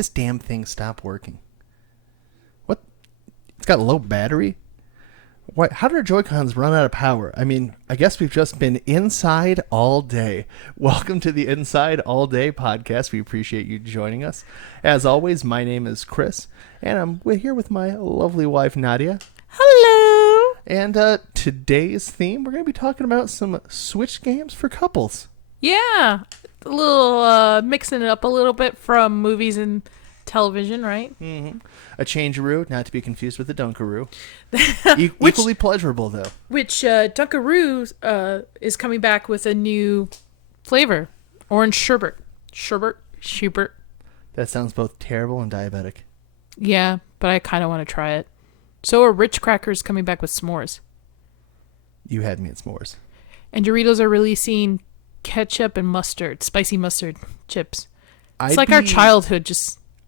this damn thing stop working? What? It's got a low battery? Why? How did our Joy-Cons run out of power? I mean, I guess we've just been inside all day. Welcome to the Inside All Day podcast. We appreciate you joining us. As always, my name is Chris, and we're here with my lovely wife, Nadia. Hello. And today's theme, we're going to be talking about some Switch games for couples. Yeah. A little mixing it up a little bit from movies and television, right? Mm-hmm. A changeroo, not to be confused with a Dunkaroo. Equally pleasurable, though. Which Dunkaroo is coming back with a new flavor. Orange sherbet. Sherbet. That sounds both terrible and diabetic. Yeah, but I kind of want to try it. So are Ritz Crackers coming back with s'mores. You had me at s'mores. And Doritos are releasing ketchup and mustard, spicy mustard chips. It's like our childhood.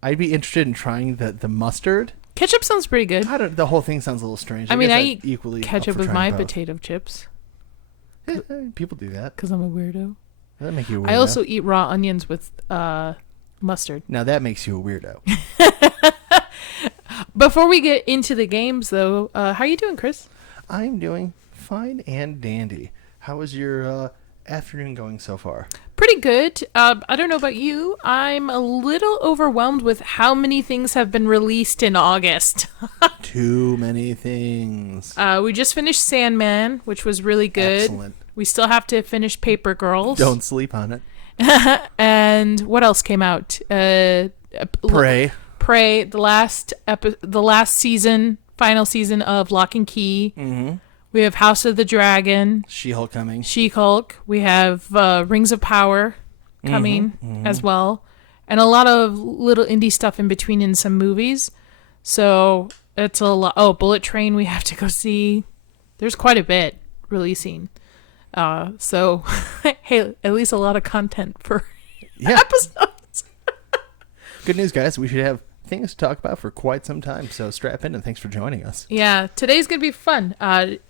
I'd be interested in trying the mustard. Ketchup sounds pretty good. The whole thing sounds a little strange. I mean, I eat ketchup with my potato chips. Yeah, people do that. Because I'm a weirdo. That make you a weirdo. I also eat raw onions with mustard. Now that makes you a weirdo. Before we get into the games, though, how are you doing, Chris? I'm doing fine and dandy. How is your afternoon going so far? Pretty good. I don't know about you. I'm a little overwhelmed with how many things have been released in August. Too many things. We just finished Sandman, which was really good. Excellent. We still have to finish Paper Girls. Don't sleep on it. And what else came out? Prey, the last season, final season of Lock and Key. Mm-hmm. We have House of the Dragon. She-Hulk coming. She-Hulk. We have Rings of Power coming as well. And a lot of little indie stuff in between in some movies. So it's a lot. Oh, Bullet Train we have to go see. There's quite a bit releasing. So, hey, at least a lot of content for episodes. Good news, guys. We should have things to talk about for quite some time, so strap in and thanks for joining us. Yeah, today's gonna be fun.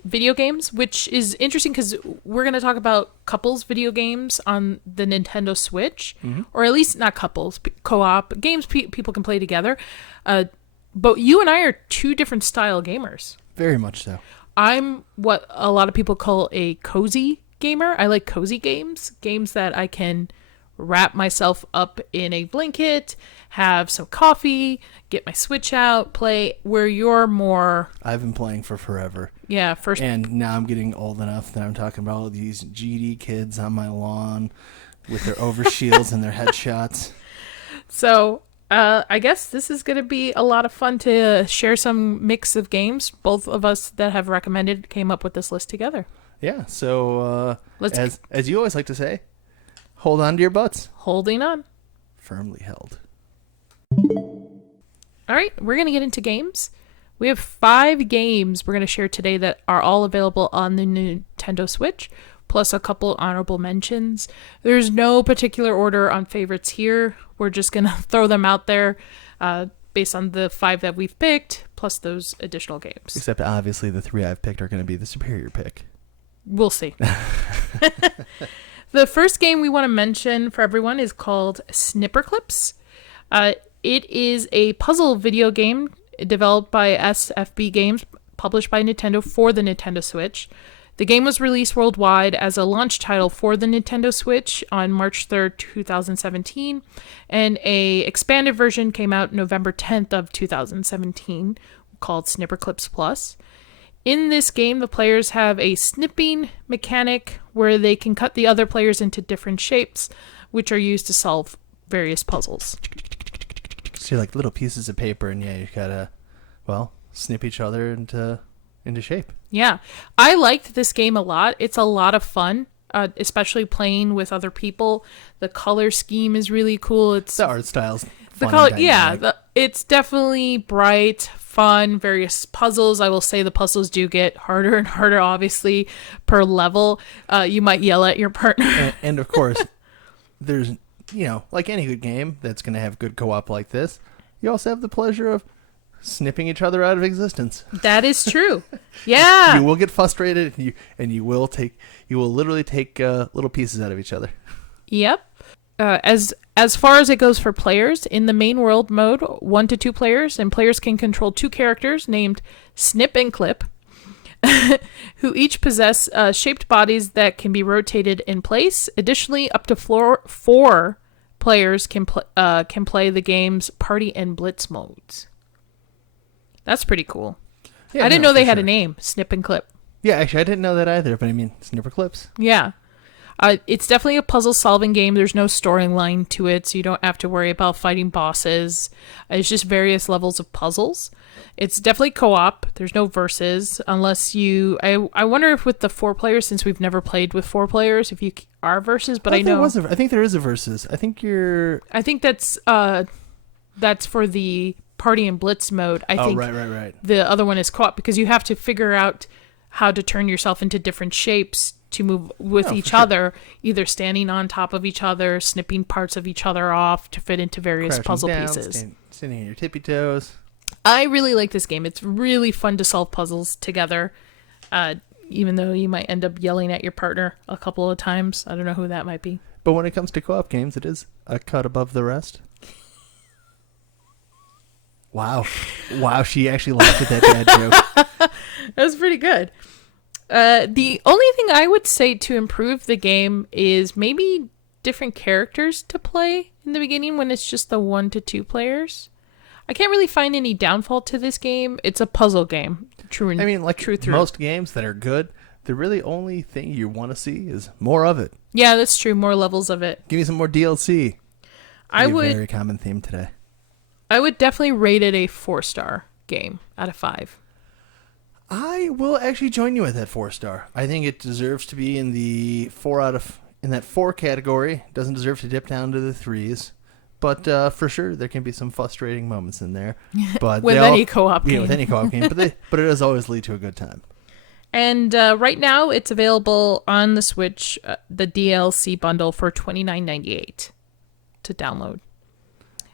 Video games, which is interesting because we're gonna talk about couples video games on the Nintendo Switch, or at least not couples, co-op games people can play together. But you and I are two different style gamers. Very much so. I'm what a lot of people call a cozy gamer. I like cozy games that I can wrap myself up in a blanket, have some coffee, get my Switch out, play, where you're more... I've been playing for forever. Yeah, And now I'm getting old enough that I'm talking about all these GD kids on my lawn with their overshields and their headshots. So, I guess this is going to be a lot of fun to share some mix of games. Both of us that have recommended came up with this list together. Yeah, so as you always like to say, hold on to your butts. Holding on. Firmly held. All right, we're going to get into games. We have 5 games we're going to share today that are all available on the Nintendo Switch, plus a couple honorable mentions. There's no particular order on favorites here. We're just going to throw them out there based on the 5 that we've picked, plus those additional games. Except obviously the 3 I've picked are going to be the superior pick. We'll see. The first game we want to mention for everyone is called Snipperclips. It is a puzzle video game developed by SFB Games, published by Nintendo for the Nintendo Switch. The game was released worldwide as a launch title for the Nintendo Switch on March 3rd, 2017, and a expanded version came out November 10th of 2017 called Snipperclips Plus. In this game, the players have a snipping mechanic where they can cut the other players into different shapes, which are used to solve various puzzles. So like little pieces of paper, and you gotta, snip each other into shape. Yeah, I liked this game a lot. It's a lot of fun, especially playing with other people. The color scheme is really cool. It's the art style's the color. Yeah, it's definitely bright, fun. Various puzzles. I will say the puzzles do get harder and harder, obviously, per level. You might yell at your partner, and of course, there's like any good game that's going to have good co-op like this. You also have the pleasure of snipping each other out of existence. That is true. Yeah. You will get frustrated and you will literally take little pieces out of each other. Yep. As far as it goes for players, in the main world mode, 1 to 2 players, and players can control 2 characters named Snip and Clip, who each possess shaped bodies that can be rotated in place. Additionally, up to 4 players can play the game's party and blitz modes. That's pretty cool. Yeah, I didn't know they had sure. a name, Snip and Clip. Yeah, actually, I didn't know that either, but I mean, Snipperclips. Yeah. It's definitely a puzzle-solving game. There's no storyline to it, so you don't have to worry about fighting bosses. It's just various levels of puzzles. It's definitely co-op. There's no versus, unless you... I wonder if with the 4 players, since we've never played with 4 players, if you are versus, but I know... I think there is a versus. I think that's for the party and blitz mode. I think right. the other one is co-op, because you have to figure out how to turn yourself into different shapes to move with each other, either standing on top of each other, snipping parts of each other off to fit into various Crouching puzzle down, pieces. Standing on your tippy toes. I really like this game. It's really fun to solve puzzles together, even though you might end up yelling at your partner a couple of times. I don't know who that might be. But when it comes to co-op games, it is a cut above the rest. Wow, she actually laughed at that dad joke. That was pretty good. The only thing I would say to improve the game is maybe different characters to play in the beginning when it's just the 1 to 2 players. I can't really find any downfall to this game. It's a puzzle game. True through. Most games that are good, the really only thing you want to see is more of it. Yeah, that's true. More levels of it. Give me some more DLC. I would. A very common theme today. I would definitely rate it a 4-star game out of 5. I will actually join you with that 4-star. I think it deserves to be in the 4 category. Doesn't deserve to dip down to the 3s. But for sure, there can be some frustrating moments in there. But with any co-op game. Yeah, with any co-op game. But it does always lead to a good time. And right now, it's available on the Switch, the DLC bundle for $29.98 to download.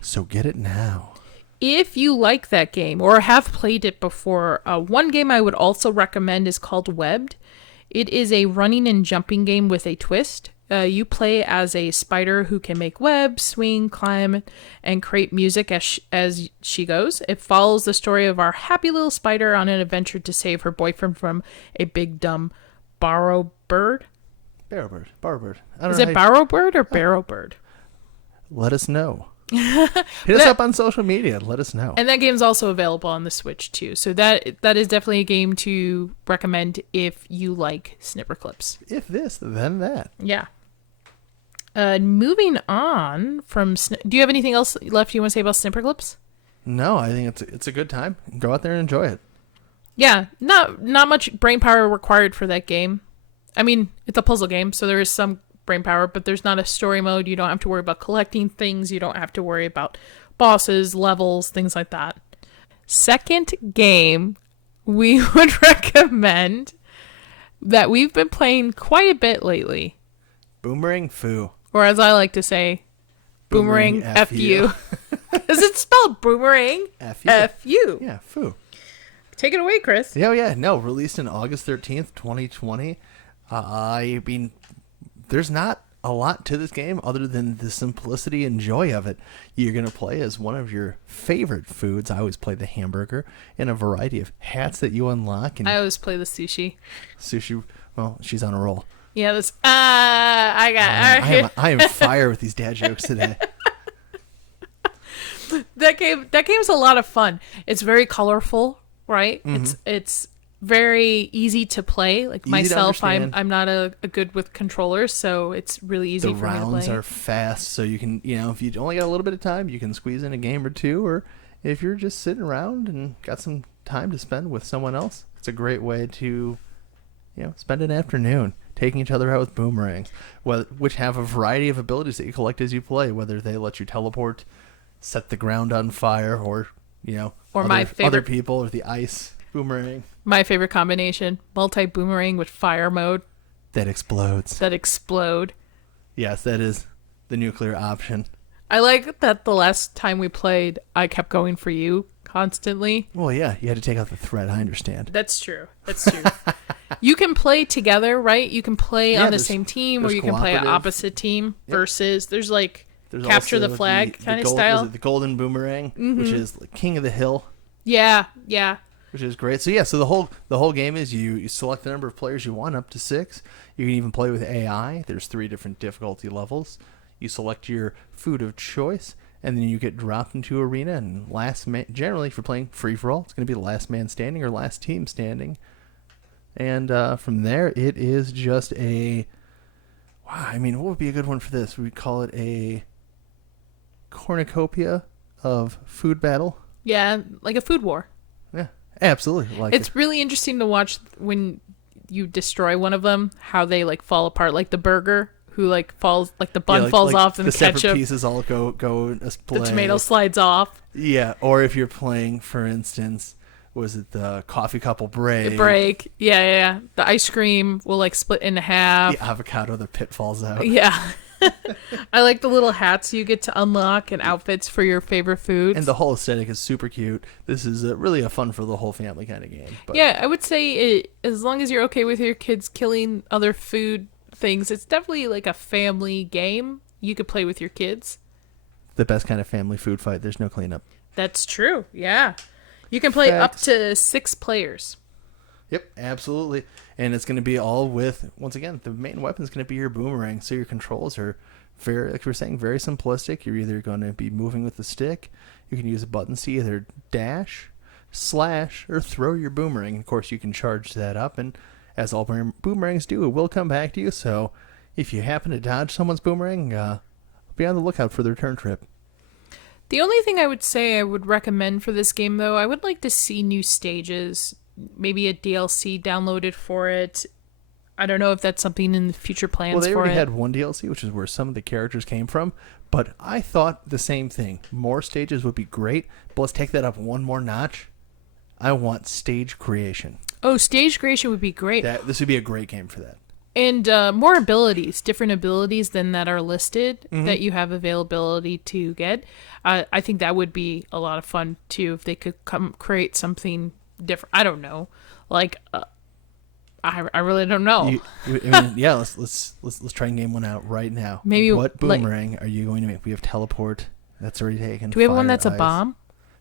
So get it now. If you like that game or have played it before, one game I would also recommend is called Webbed. It is a running and jumping game with a twist. You play as a spider who can make webs, swing, climb, and create music as she goes. It follows the story of our happy little spider on an adventure to save her boyfriend from a big dumb Barrowbird. Barrowbird. Is it Barrowbird or Barrowbird? Let us know. Hit us up on social media. Let us know. And that game's also available on the Switch too. So that is definitely a game to recommend if you like Snipperclips. If this, then that. Yeah. Moving on from... Do you have anything else left you want to say about Snipperclips? No, I think it's a good time. Go out there and enjoy it. Yeah, not much brain power required for that game. I mean, it's a puzzle game, so there is some brain power, but there's not a story mode. You don't have to worry about collecting things. You don't have to worry about bosses, levels, things like that. Second game we would recommend that we've been playing quite a bit lately. Boomerang Foo. Or as I like to say, Boomerang F-U. Is it spelled Boomerang F-U? F-U. Yeah, Foo. Take it away, Chris. Yeah. No, released in August 13th, 2020. I mean, there's not a lot to this game other than the simplicity and joy of it. You're going to play as one of your favorite foods. I always play the hamburger in a variety of hats that you unlock. And I always play the sushi. Sushi, well, she's on a roll. Yeah, this. I am fire with these dad jokes today. That game's a lot of fun. It's very colorful, right? Mm-hmm. It's very easy to play. Like easy myself, I'm not a good with controllers, so it's really easy for me to play. The rounds are fast, so you can, if you only got a little bit of time, you can squeeze in a game or two, or if you're just sitting around and got some time to spend with someone else, it's a great way to, spend an afternoon taking each other out with boomerangs, which have a variety of abilities that you collect as you play, whether they let you teleport, set the ground on fire, or, other people, or the ice boomerang. My favorite combination, multi-boomerang with fire mode. That explodes. That explode. Yes, that is the nuclear option. I like that the last time we played, I kept going for you constantly. Well, yeah, you had to take out the threat, I understand. That's true. You can play together, right? You can play on the same team, or you can play an opposite team versus there's like There's capture also the flag kind of was style. it the golden boomerang, which is like king of the hill. Yeah. Which is great. So so the whole game is you select the number of players you want, up to 6. You can even play with AI. There's 3 different difficulty levels. You select your food of choice, and then you get dropped into arena. And generally, if you're playing free for all, it's going to be last man standing or last team standing. And from there, it is just a wow. I mean, what would be a good one for this? We'd call it a cornucopia of food battle. Yeah, like a food war. Yeah. Absolutely. It's really interesting to watch when you destroy one of them, how they like fall apart, like the burger who like falls, like the bun falls off and the ketchup. Separate pieces all go The tomato slides off. Yeah, or if you're playing, for instance, was it the coffee couple break? Yeah. The ice cream will like split into half. The avocado, the pit falls out. Yeah. I like the little hats you get to unlock and outfits for your favorite foods. And the whole aesthetic is super cute. This is really a fun for the whole family kind of game. But yeah, I would say as long as you're okay with your kids killing other food things, it's definitely like a family game you could play with your kids. The best kind of family food fight. There's no cleanup. That's true. Yeah. You can play up to 6 players. Yep, absolutely. And it's going to be all with, once again, the main weapon is going to be your boomerang. So your controls are very, like we were saying, very simplistic. You're either going to be moving with the stick. You can use a button to either dash, slash, or throw your boomerang. And of course, you can charge that up. And as all boomerangs do, it will come back to you. So if you happen to dodge someone's boomerang, be on the lookout for the return trip. The only thing I would say I would recommend for this game, though, I would like to see new stages. Maybe a DLC downloaded for it. I don't know if that's something in the future plans for it. Well, they already had one DLC, which is where some of the characters came from. But I thought the same thing. More stages would be great, but let's take that up one more notch. I want stage creation. Oh, stage creation would be great. This would be a great game for that. And more abilities, different abilities than that are listed that you have availability to get. I think that would be a lot of fun, too, if they could create something different. I don't know. Like, I really don't know. Let's try and game one out right now. Maybe what boomerang are you going to make? We have teleport. That's already taken. Do we have one Fire that's ice. a bomb?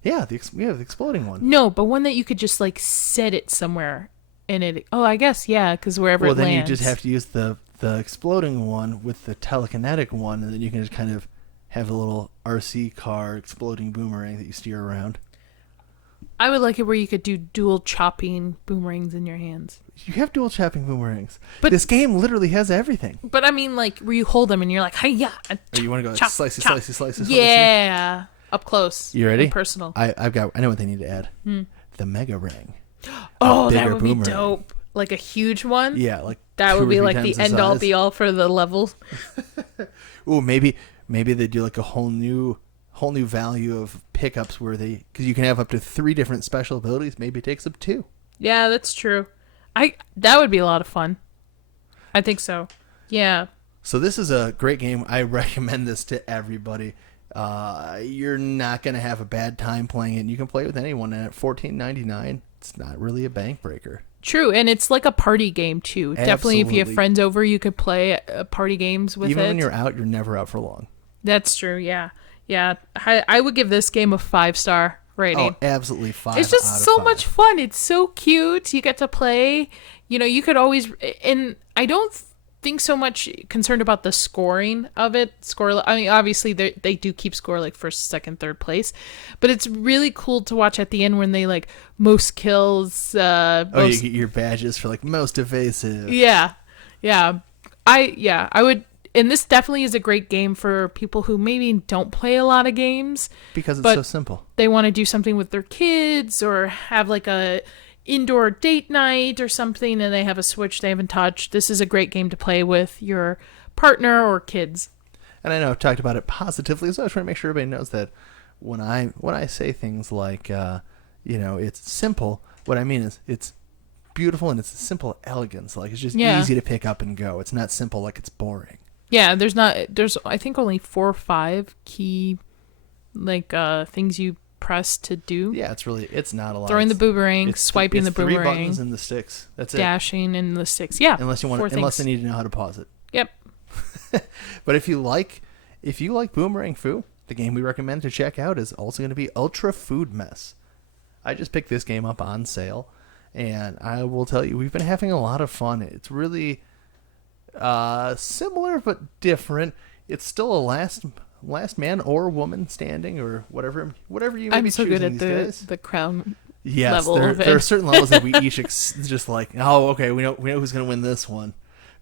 Yeah, we have the exploding one. No, but one that you could just like set it somewhere and it. Oh, I guess yeah, because wherever it lands. Well, then you just have to use the exploding one with the telekinetic one, and then you can just kind of have a little RC car exploding boomerang that you steer around. I would like it where you could do dual chopping boomerangs in your hands. You have dual chopping boomerangs. But this game literally has everything. But I mean, like, where you hold them and you're like, hi-ya. Or you want to go chop, slicey, chop. slicey, slicey, slicey? Yeah. Up close. You ready? And personal. I know what they need to add. The mega ring. Oh, that would boomerang. be dope. Like a huge one? Yeah, like that 2 would or be 3 like times the end all size. be all for the level. Ooh, maybe they do like a whole new value of pickups where because you can have up to 3 different special abilities. Maybe it takes up 2. Yeah, that's true. That would be a lot of fun. I think so. Yeah. So this is a great game. I recommend this to everybody. You're not going to have a bad time playing it. You can play it with anyone, and at $14.99, it's not really a bank breaker. True, and it's like a party game too. Absolutely. Definitely, if you have friends over, you could play party games with Even it. when you're out, you're never out for long. That's true. Yeah. I would give this game a 5-star rating. Oh, absolutely 5. It's just out of so 5. much fun. It's so cute. You get to play. You know, you could always, and I don't think so much concerned about the scoring of it. I mean, obviously they do keep score like first, second, third place, but it's really cool to watch at the end when they like most kills. You get your badges for like most evasive. Yeah. I would. And this definitely is a great game for people who maybe don't play a lot of games. Because it's so simple. They want to do something with their kids or have like a indoor date night or something and they have a Switch they haven't touched. This is a great game to play with your partner or kids. And I know I've talked about it positively, so I just want to make sure everybody knows that when I say things like, it's simple, what I mean is it's beautiful and it's a simple elegance. Like it's just easy to pick up and go. It's not simple like it's boring. Yeah, there's I think only 4 or 5 key things you press to do. Yeah, it's not a lot. Throwing the boomerang, swiping the boomerang, 3 buttons and the sticks. That's it. Dashing and the sticks. Yeah. Unless they need to know how to pause it. Yep. But if you like If you like Boomerang Foo, the game we recommend to check out is also going to be Ultra Food Mess. I just picked this game up on sale, and I will tell you, we've been having a lot of fun. It's really similar but different. It's still a last man or woman standing, or whatever you may be so choosing good at these days. the crown Yes, level of it. there are certain levels that we each just like, oh, okay, we know who's going to win this one.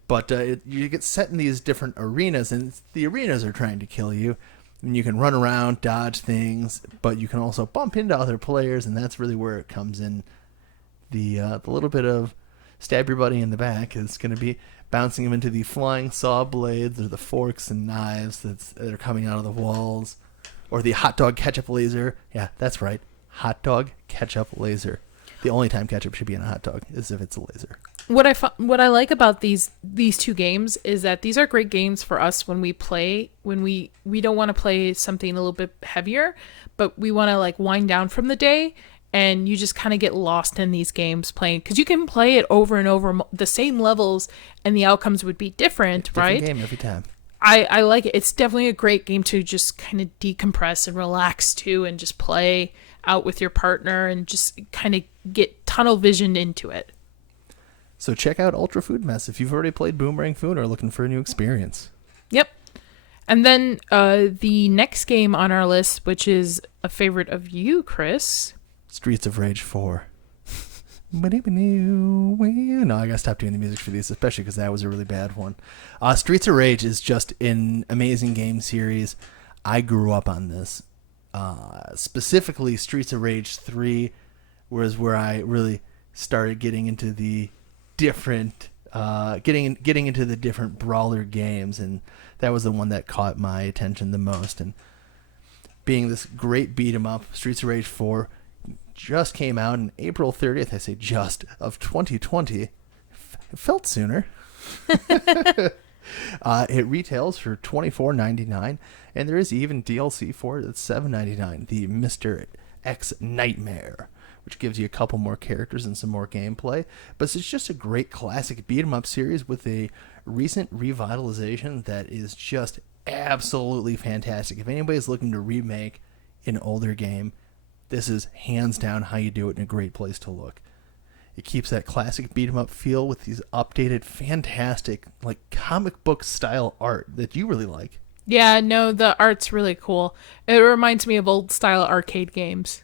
But you get set in these different arenas, and the arenas are trying to kill you. And you can run around, dodge things, but you can also bump into other players, and that's really where it comes in. The little bit of stab your buddy in the back is going to be bouncing him into the flying saw blades, or the forks and knives that are coming out of the walls, or the hot dog ketchup laser. Yeah, that's right, hot dog ketchup laser. The only time ketchup should be in a hot dog is if it's a laser. What I like about these two games is that these are great games for us when we play, when we don't want to play something a little bit heavier, but we want to like wind down from the day, and you just kind of get lost in these games playing, because you can play it over and over, the same levels, and the outcomes would be different, right? Different game every time. I like it. It's definitely a great game to just kind of decompress and relax to, and just play out with your partner and just kind of get tunnel vision into it. So check out Ultra Food Mess if you've already played Boomerang Foo or are looking for a new experience. Yep. And then the next game on our list, which is a favorite of you, Chris. Streets of Rage 4. No, I gotta stop doing the music for these, especially because that was a really bad one. Streets of Rage is just an amazing game series. I grew up on this. Specifically, Streets of Rage 3 was where I really started getting into the different getting into the different brawler games, and that was the one that caught my attention the most. And being this great beat 'em up, Streets of Rage 4 just came out on April 30th, I say just, of 2020. It felt sooner. It retails for $24.99, and there is even DLC for it at $7.99, the Mr. X Nightmare, which gives you a couple more characters and some more gameplay. But it's just a great classic beat-em-up series with a recent revitalization that is just absolutely fantastic. If anybody's looking to remake an older game, this is hands down how you do it, in a great place to look. It keeps that classic beat-em-up feel with these updated, fantastic, like comic book style art that you really like. Yeah, no, the art's really cool. It reminds me of old style arcade games.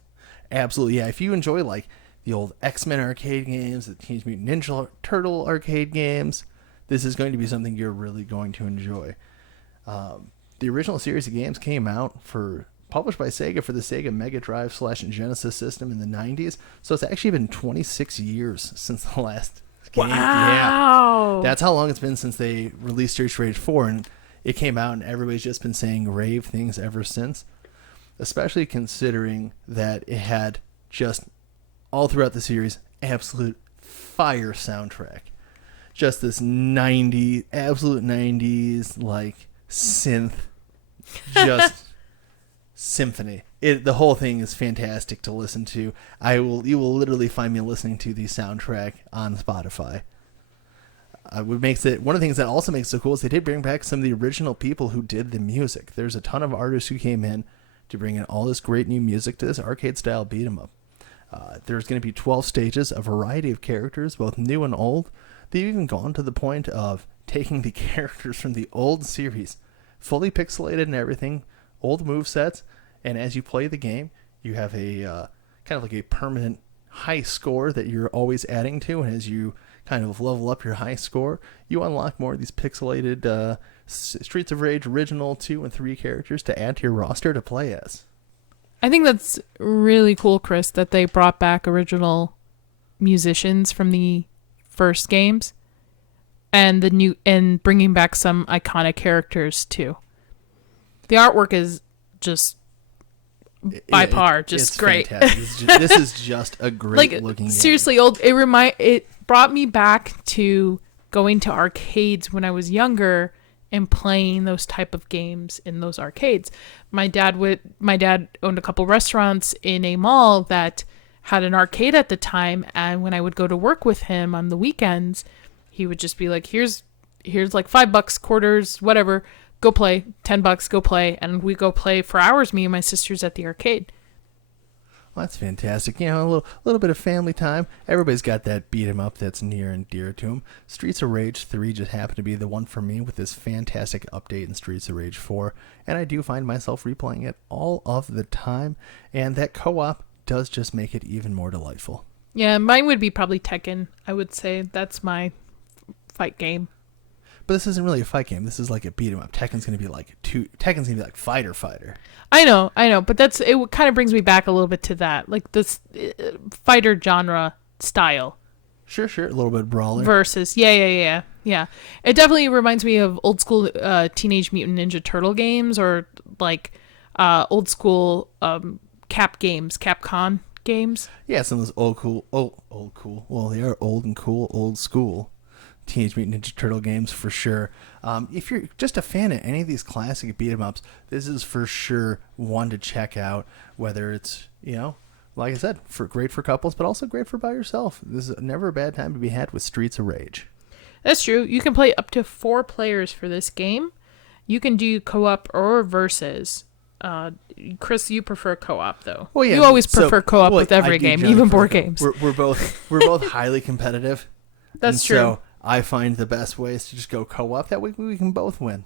Absolutely, yeah. If you enjoy like the old X-Men arcade games, the Teenage Mutant Ninja Turtle arcade games, this is going to be something you're really going to enjoy. The original series of games came out published by Sega for the Sega Mega Drive / Genesis system in the 90s, so it's actually been 26 years since the last game. Wow! Yeah. That's how long it's been since they released Streets of Rage 4, and it came out, and everybody's just been saying rave things ever since. Especially considering that it had just all throughout the series absolute fire soundtrack. Just this absolute 90s like synth, just symphony. The whole thing is fantastic to listen to. You will literally find me listening to the soundtrack on Spotify. One of the things that also makes it so cool is they did bring back some of the original people who did the music. There's a ton of artists who came in to bring in all this great new music to this arcade-style beat-em-up. There's going to be 12 stages, a variety of characters, both new and old. They've even gone to the point of taking the characters from the old series, fully pixelated and everything, old movesets, and as you play the game, you have a kind of like a permanent high score that you're always adding to, and as you kind of level up your high score, you unlock more of these pixelated Streets of Rage original 2 and 3 characters to add to your roster to play as. I think that's really cool, Chris, that they brought back original musicians from the first games, and bringing back some iconic characters too. The artwork is just by par, just great. This is just a great looking game. Seriously, it brought me back to going to arcades when I was younger and playing those type of games in those arcades. My dad owned a couple restaurants in a mall that had an arcade at the time, and when I would go to work with him on the weekends, he would just be like, here's like $5, quarters, whatever, go play. $10, go play. And we go play for hours, me and my sisters at the arcade. Well, that's fantastic. You know, a little bit of family time. Everybody's got that beat 'em up that's near and dear to them. Streets of Rage 3 just happened to be the one for me with this fantastic update in Streets of Rage 4. And I do find myself replaying it all of the time. And that co-op does just make it even more delightful. Yeah, mine would be probably Tekken. I would say that's my fight game. But this isn't really a fight game. This is like a beat 'em up. Tekken's gonna be like fighter. I know, but it kind of brings me back a little bit to that, like this fighter genre style. Sure, a little bit brawler. Versus, yeah. It definitely reminds me of old school Teenage Mutant Ninja Turtle games, or like old school Capcom games. Yeah, some of those old cool. Well, they are old and cool, old school Teenage Mutant Ninja Turtle games for sure. If you're just a fan of any of these classic beat 'em ups, this is for sure one to check out. Whether it's, you know, like I said, great for couples, but also great for by yourself. This is never a bad time to be had with Streets of Rage. That's true. You can play up to 4 players for this game. You can do co-op or versus. Chris, you prefer co-op though. Well, yeah, you always prefer co-op with every game, even board games. We're both highly competitive. That's true. So I find the best way is to just go co-op. That way we can both win.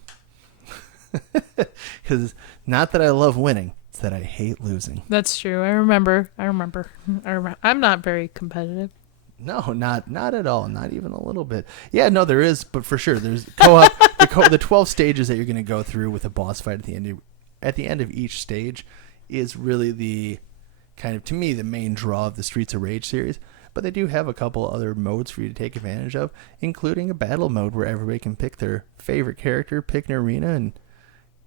Because not that I love winning, it's that I hate losing. That's true. I remember. I'm not very competitive. No, not at all. Not even a little bit. Yeah, no, there is, but for sure, there's co-op. The 12 stages that you're going to go through with a boss fight at the end of each stage is really the kind of, to me, the main draw of the Streets of Rage series. But they do have a couple other modes for you to take advantage of, including a battle mode where everybody can pick their favorite character, pick an arena, and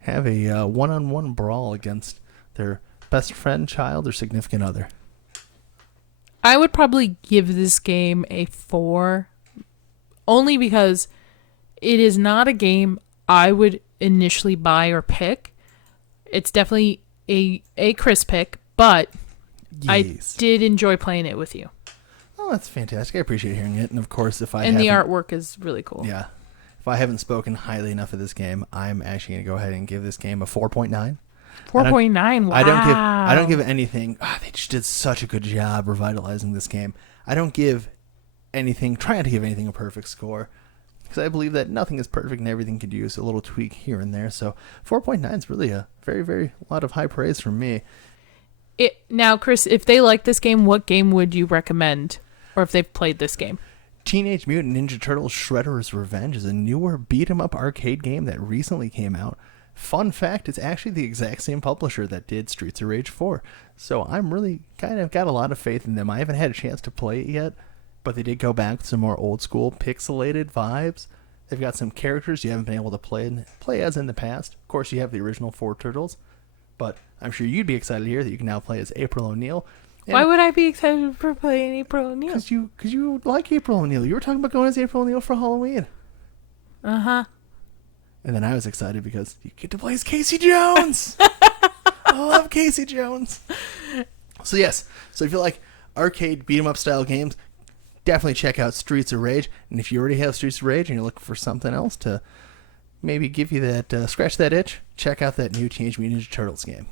have a one-on-one brawl against their best friend, child, or significant other. I would probably give this game a 4, only because it is not a game I would initially buy or pick. It's definitely a Chris pick, but yes. I did enjoy playing it with you. Oh, that's fantastic. I appreciate hearing it. And of course, the artwork is really cool. Yeah. If I haven't spoken highly enough of this game, I'm actually going to go ahead and give this game a 4.9. 4.9, wow. I don't give anything. They just did such a good job revitalizing this game. I don't give anything, try not to give anything a perfect score, because I believe that nothing is perfect and everything could use a little tweak here and there. So 4.9 is really a very, very lot of high praise from me. Now, Chris, if they like this game, what game would you recommend? Or if they've played this game? Teenage Mutant Ninja Turtles Shredder's Revenge is a newer beat-em-up arcade game that recently came out. Fun fact, it's actually the exact same publisher that did Streets of Rage 4. So I'm really kind of got a lot of faith in them. I haven't had a chance to play it yet, but they did go back with some more old school pixelated vibes. They've got some characters you haven't been able to play as in the past. Of course, you have the original 4 Turtles, but I'm sure you'd be excited to hear that you can now play as April O'Neil. Why would I be excited for playing April O'Neil? Because you like April O'Neil. You were talking about going as April O'Neil for Halloween. Uh-huh. And then I was excited because you get to play as Casey Jones. I love Casey Jones. So yes, so if you like arcade beat-em-up style games, definitely check out Streets of Rage. And if you already have Streets of Rage and you're looking for something else to maybe give you that, scratch that itch, check out that new Teenage Mutant Ninja Turtles game.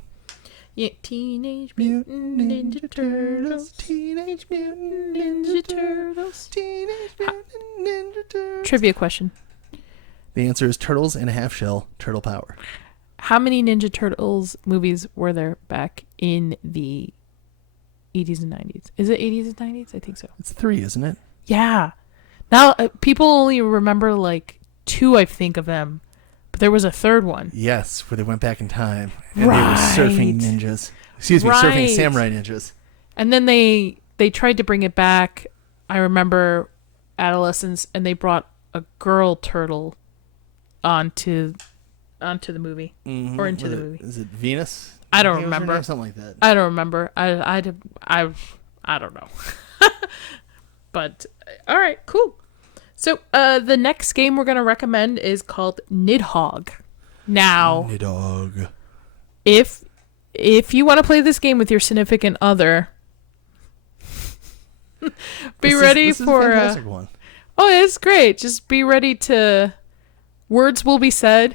Yeah, Teenage Mutant Ninja Turtles. Teenage Mutant Ninja Turtles. Teenage Mutant Ninja Turtles. Trivia question. The answer is Turtles in a Half Shell, Turtle Power. How many Ninja Turtles movies were there back in the 80s and 90s? Is it 80s and 90s? I think so. It's 3, isn't it? Yeah. Now, people only remember like 2, I think, of them. But there was a 3rd one. Yes, where they went back in time. And they were surfing ninjas. Surfing samurai ninjas. And then they tried to bring it back. I remember adolescence, and they brought a girl turtle onto the movie. Mm-hmm. Or into the movie. Is it Venus? I don't remember. Something like that. I don't remember. I don't know. But, all right, cool. So, the next game we're going to recommend is called Nidhogg. Now, Nidhogg. If you want to play this game with your significant other, be ready for a fantastic one. Oh, it's great. Just be ready to words will be said.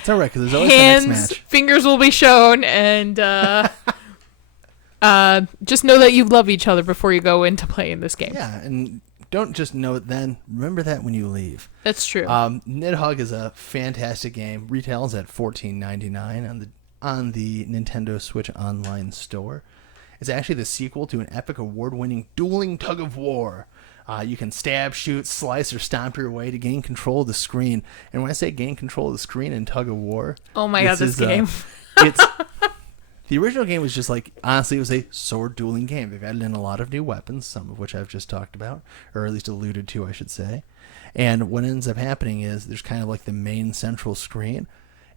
It's all right because there's always the next match. Fingers will be shown, and just know that you love each other before you go into playing this game. Yeah, and don't just know it then. Remember that when you leave. That's true. Nidhogg is a fantastic game. Retails at $14.99 on the Nintendo Switch Online store. It's actually the sequel to an epic award-winning dueling tug-of-war. You can stab, shoot, slice, or stomp your way to gain control of the screen. And when I say gain control of the screen in tug-of-war... Oh my god, this game. The original game was just like, honestly, it was a sword dueling game. They've added in a lot of new weapons, some of which I've just talked about, or at least alluded to, I should say. And what ends up happening is there's kind of like the main central screen,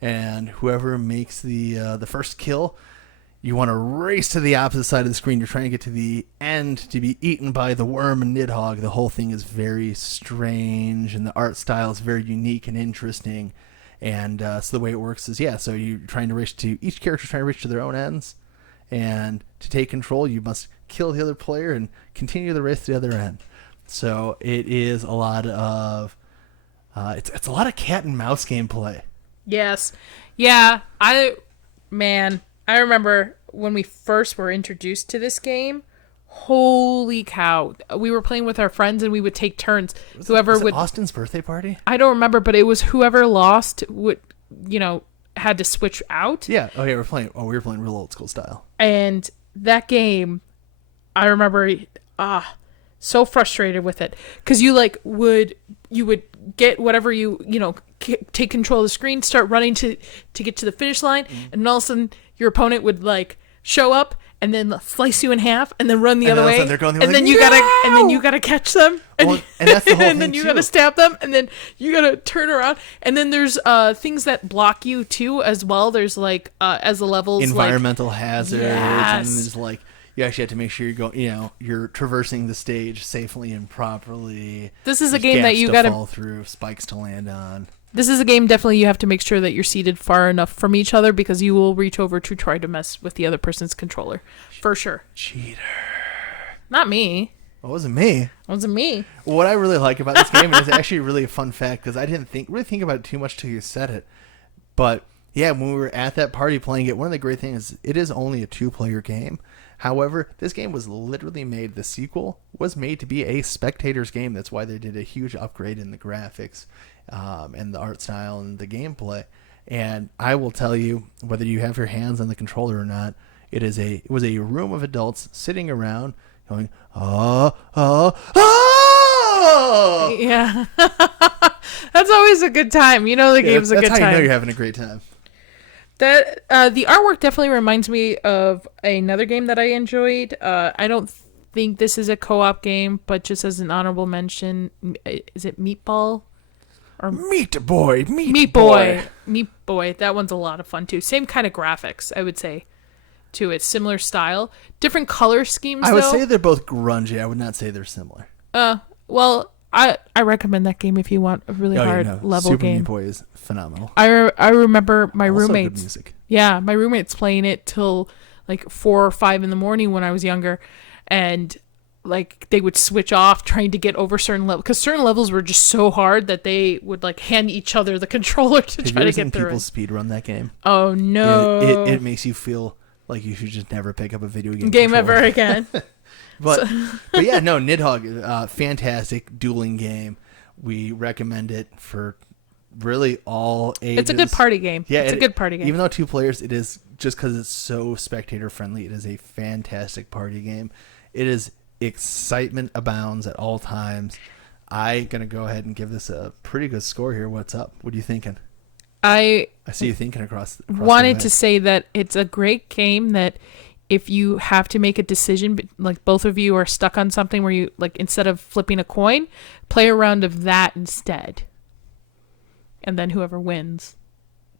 and whoever makes the first kill, you want to race to the opposite side of the screen. You're trying to get to the end to be eaten by the worm and Nidhogg. The whole thing is very strange, and the art style is very unique and interesting. And so the way it works is, so you're trying to reach to, each character's trying to reach to their own ends. And to take control, you must kill the other player and continue the race to the other end. So it is a lot of, it's a lot of cat and mouse gameplay. Yes. Yeah. I remember when we first were introduced to this game. Holy cow. We were playing with our friends and we would take turns. Was it Austin's birthday party? I don't remember, but it was whoever lost would, had to switch out. Yeah. Oh, yeah, we were playing real old school style. And that game, I remember so frustrated with it because you would get whatever take control of the screen, start running to get to the finish line, and all of a sudden your opponent would show up and then slice you in half and then run the other way. And then you gotta catch them. And that's the whole thing. And then you gotta stab them, and then you gotta turn around. And then there's things that block you too as well. There's as the levels, environmental hazards, yes. And there's you actually have to make sure you're traversing the stage safely and properly. This is a game that you gotta fall through, spikes to land on. This is a game definitely you have to make sure that you're seated far enough from each other because you will reach over to try to mess with the other person's controller. For sure. Cheater. Not me. It wasn't me. It wasn't me. What I really like about this game, and it's actually really a fun fact because I didn't really think about it too much till you said it. But yeah, when we were at that party playing it, one of the great things is it is only a 2-player game. However, this game was literally made, the sequel was made to be a spectator's game. That's why they did a huge upgrade in the graphics and the art style and the gameplay. And I will tell you, whether you have your hands on the controller or not, it was a room of adults sitting around going, oh. Yeah. That's always a good time. The game's a good time. That's how you know you're having a great time. That the artwork definitely reminds me of another game that I enjoyed. I don't think this is a co-op game, but just as an honorable mention, is it Meatball? Or Meat Boy. Meat Boy. That one's a lot of fun too. Same kind of graphics, I would say, to it. Similar style. Different color schemes, I would say they're both grungy. I would not say they're similar. Well, I recommend that game if you want a really hard level Super game. Meat Boy is phenomenal. I remember my also roommates. Good music. Yeah, my roommates playing it till 4 or 5 in the morning when I was younger, and they would switch off trying to get over certain levels because certain levels were just so hard that they would hand each other the controller to try to get through. People speed run that game. Oh no! It makes you feel like you should just never pick up a video game ever again. But yeah, no, Nidhogg, fantastic dueling game. We recommend it for really all ages. It's a good party game. Yeah, it's a good party game. Even though 2 players, it is just because it's so spectator friendly. It is a fantastic party game. It is excitement abounds at all times. I'm gonna go ahead and give this a pretty good score here. What's up? What are you thinking? I see you thinking across wanted to say that it's a great game that if you have to make a decision, both of you are stuck on something where you instead of flipping a coin, play a round of that instead, and then whoever wins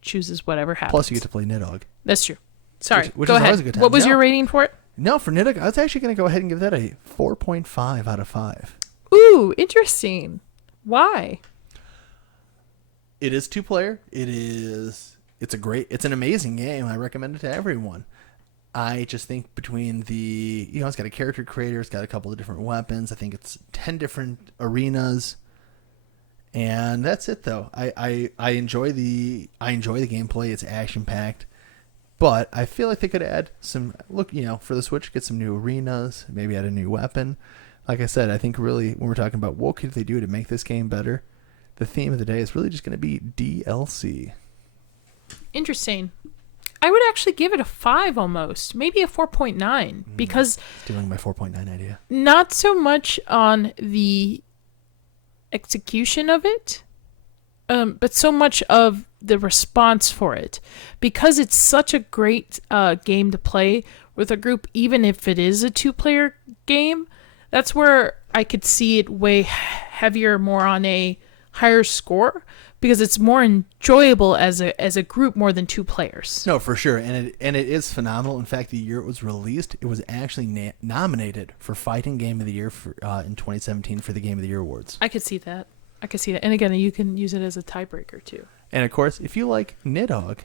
chooses whatever happens. Plus you get to play Nidhogg. That's true. Sorry, which go is ahead. always a good time. What was your rating for it? No, for Nidhogg, I was actually going to go ahead and give that a 4.5 out of 5. Ooh, interesting. Why? It is 2-player. It's an amazing game. I recommend it to everyone. I just think between it's got a character creator, it's got a couple of different weapons. I think it's 10 different arenas. And that's it, though. I enjoy the gameplay. It's action packed, but I feel like they could add some for the Switch, get some new arenas, maybe add a new weapon. Like I said, I think really when we're talking about what could they do to make this game better, the theme of the day is really just going to be DLC. Interesting. I would actually give it a 5 almost, maybe a 4.9 because Stealing my 4.9 idea. not so much on the execution of it, but so much of the response for it, because it's such a great game to play with a group, even if it is a 2-player game. That's where I could see it way heavier, more on a higher score, because it's more enjoyable as a group more than 2 players. No, for sure, and it is phenomenal. In fact, the year it was released, it was actually nominated for Fighting Game of the Year in 2017 for the Game of the Year awards. I could see that. And again, you can use it as a tiebreaker too. And of course, if you like Nidhogg,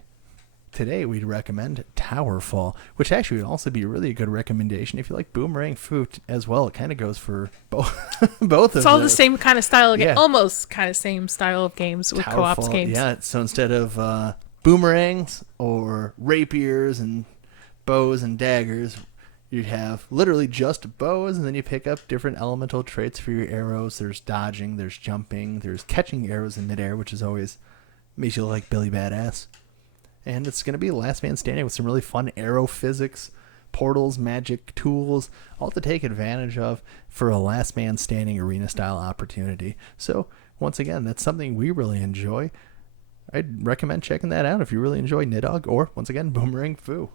today we'd recommend Towerfall, which actually would also be a really good recommendation if you like Boomerang Foo as well. It kind of goes for both of It's all those. the same kind of style of game, Yeah. almost kind of same style of games with co-op games. Yeah, so instead of boomerangs or rapiers and bows and daggers, you'd have literally just bows, and then you pick up different elemental traits for your arrows. There's dodging, there's jumping, there's catching arrows in midair, which is always makes you look like Billy Badass. And it's going to be last man standing with some really fun arrow physics, portals, magic, tools, all to take advantage of for a last man standing arena style opportunity. So once again, that's something we really enjoy. I'd recommend checking that out if you really enjoy Nidhogg or, once again, Boomerang Foo.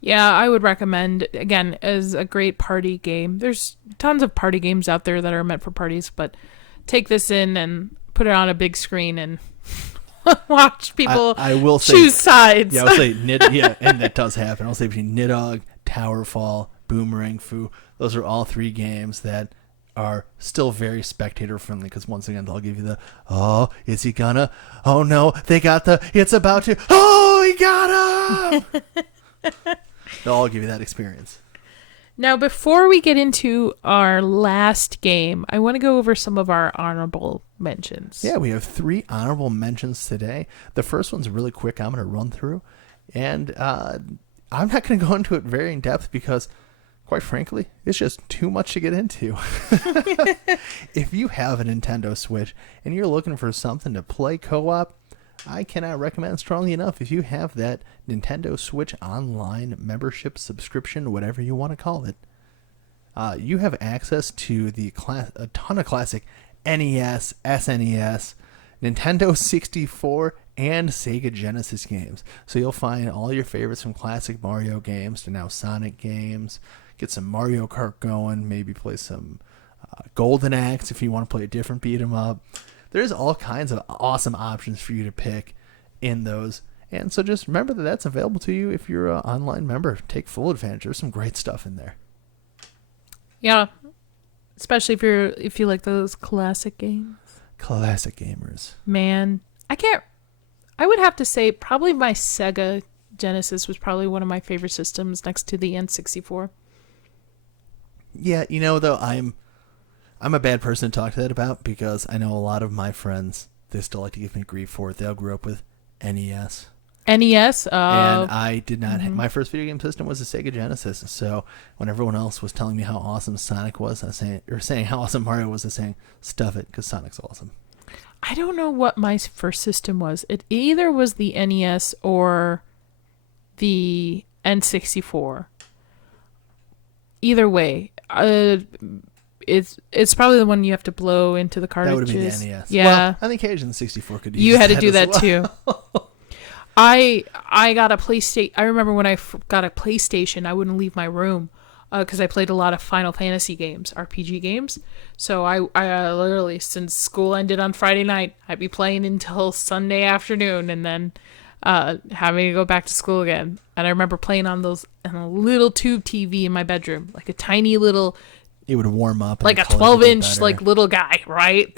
Yeah, I would recommend, again, as a great party game. There's tons of party games out there that are meant for parties, but take this in and put it on a big screen and watch people I will say, choose sides. Yeah, I'll say and that does happen. I'll say between Nidhogg, Towerfall, Boomerang Foo, those are all 3 games that are still very spectator friendly, because once again they'll give you the, oh, is he gonna, oh no, they got the, it's about to, oh, he got him. They'll all give you that experience. Now, before we get into our last game, I want to go over some of our honorable mentions. Yeah, we have 3 honorable mentions today. The first one's really quick. I'm going to run through, and I'm not going to go into it very in depth because, quite frankly, it's just too much to get into. If you have a Nintendo Switch and you're looking for something to play co-op, I cannot recommend strongly enough. If you have that Nintendo Switch Online membership, subscription, whatever you want to call it, you have access to a ton of classic NES, SNES, Nintendo 64, and Sega Genesis games. So you'll find all your favorites from classic Mario games to now Sonic games. Get some Mario Kart going. Maybe play some Golden Axe if you want to play a different beat 'em up. There's all kinds of awesome options for you to pick in those. And so just remember that that's available to you if you're an online member. Take full advantage. There's some great stuff in there. Yeah, especially if you like those classic games. Classic gamers. Man, I would have to say probably my Sega Genesis was probably one of my favorite systems next to the N64. Yeah, though, I'm a bad person to talk to that about, because I know a lot of my friends, they still like to give me grief for it. They all grew up with NES. NES? And I did not. My first video game system was a Sega Genesis. So when everyone else was telling me how awesome Sonic was, saying how awesome Mario was, I was saying, stuff it, because Sonic's awesome. I don't know what my first system was. It either was the NES or the N64. Either way, it's probably the one you have to blow into the cartridges. That would have been the NES. Yeah. Well, on the occasion, the 64 could use You had to that do as that well. too. I got a PlayStation. I remember when I got a PlayStation, I wouldn't leave my room because I played a lot of Final Fantasy games, RPG games. So I literally, since school ended on Friday night, I'd be playing until Sunday afternoon, and then having to go back to school again. And I remember playing on a little tube TV in my bedroom, like a tiny little. It would warm up. Like a 12-inch like little guy, right?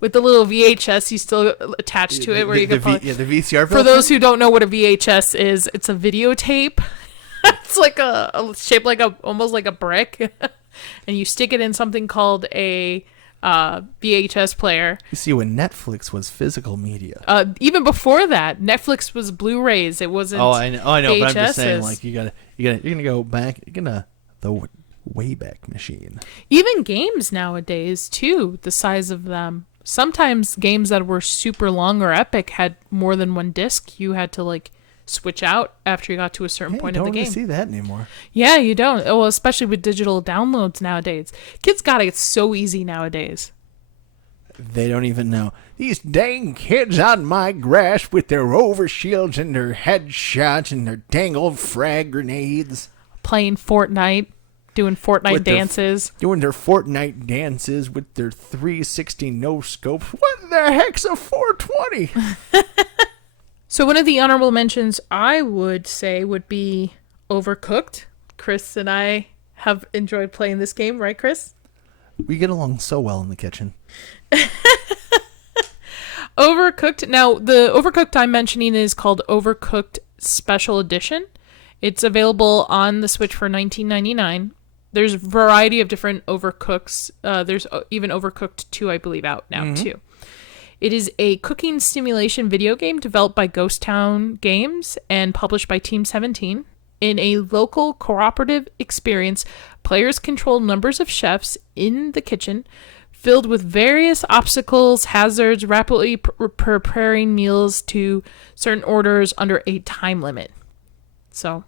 With the little VHS you still attached to it, where you can play. The VCR. For those who don't know what a VHS is, it's a videotape. It's like a shaped like almost like a brick, and you stick it in something called a VHS player. You see, when Netflix was physical media. Even before that, Netflix was Blu-rays. It wasn't. Oh, I know. But I'm just saying, VHSs. like, you're gonna go back. You're gonna the Wayback Machine. Even games nowadays, too, the size of them. Sometimes games that were super long or epic had more than one disc. You had to, like, switch out after you got to a certain point of the game. You don't see that anymore. Yeah, you don't. Well, especially with digital downloads nowadays. Kids got it so easy nowadays. They don't even know. These dang kids on my grass with their overshields and their headshots and their dang old frag grenades. Playing Fortnite, doing Fortnite dances. Doing their Fortnite dances with their 360 no-scopes. What the heck's a 420? So one of the honorable mentions I would say would be Overcooked. Chris and I have enjoyed playing this game, right, Chris? We get along so well in the kitchen. Overcooked. Now, the Overcooked I'm mentioning is called Overcooked Special Edition. It's available on the Switch for $19.99. There's a variety of different Overcooks. There's even Overcooked 2, I believe, out now, too. It is a cooking simulation video game developed by Ghost Town Games and published by Team 17. In a local cooperative experience, players control numbers of chefs in the kitchen, filled with various obstacles, hazards, rapidly preparing meals to certain orders under a time limit. So,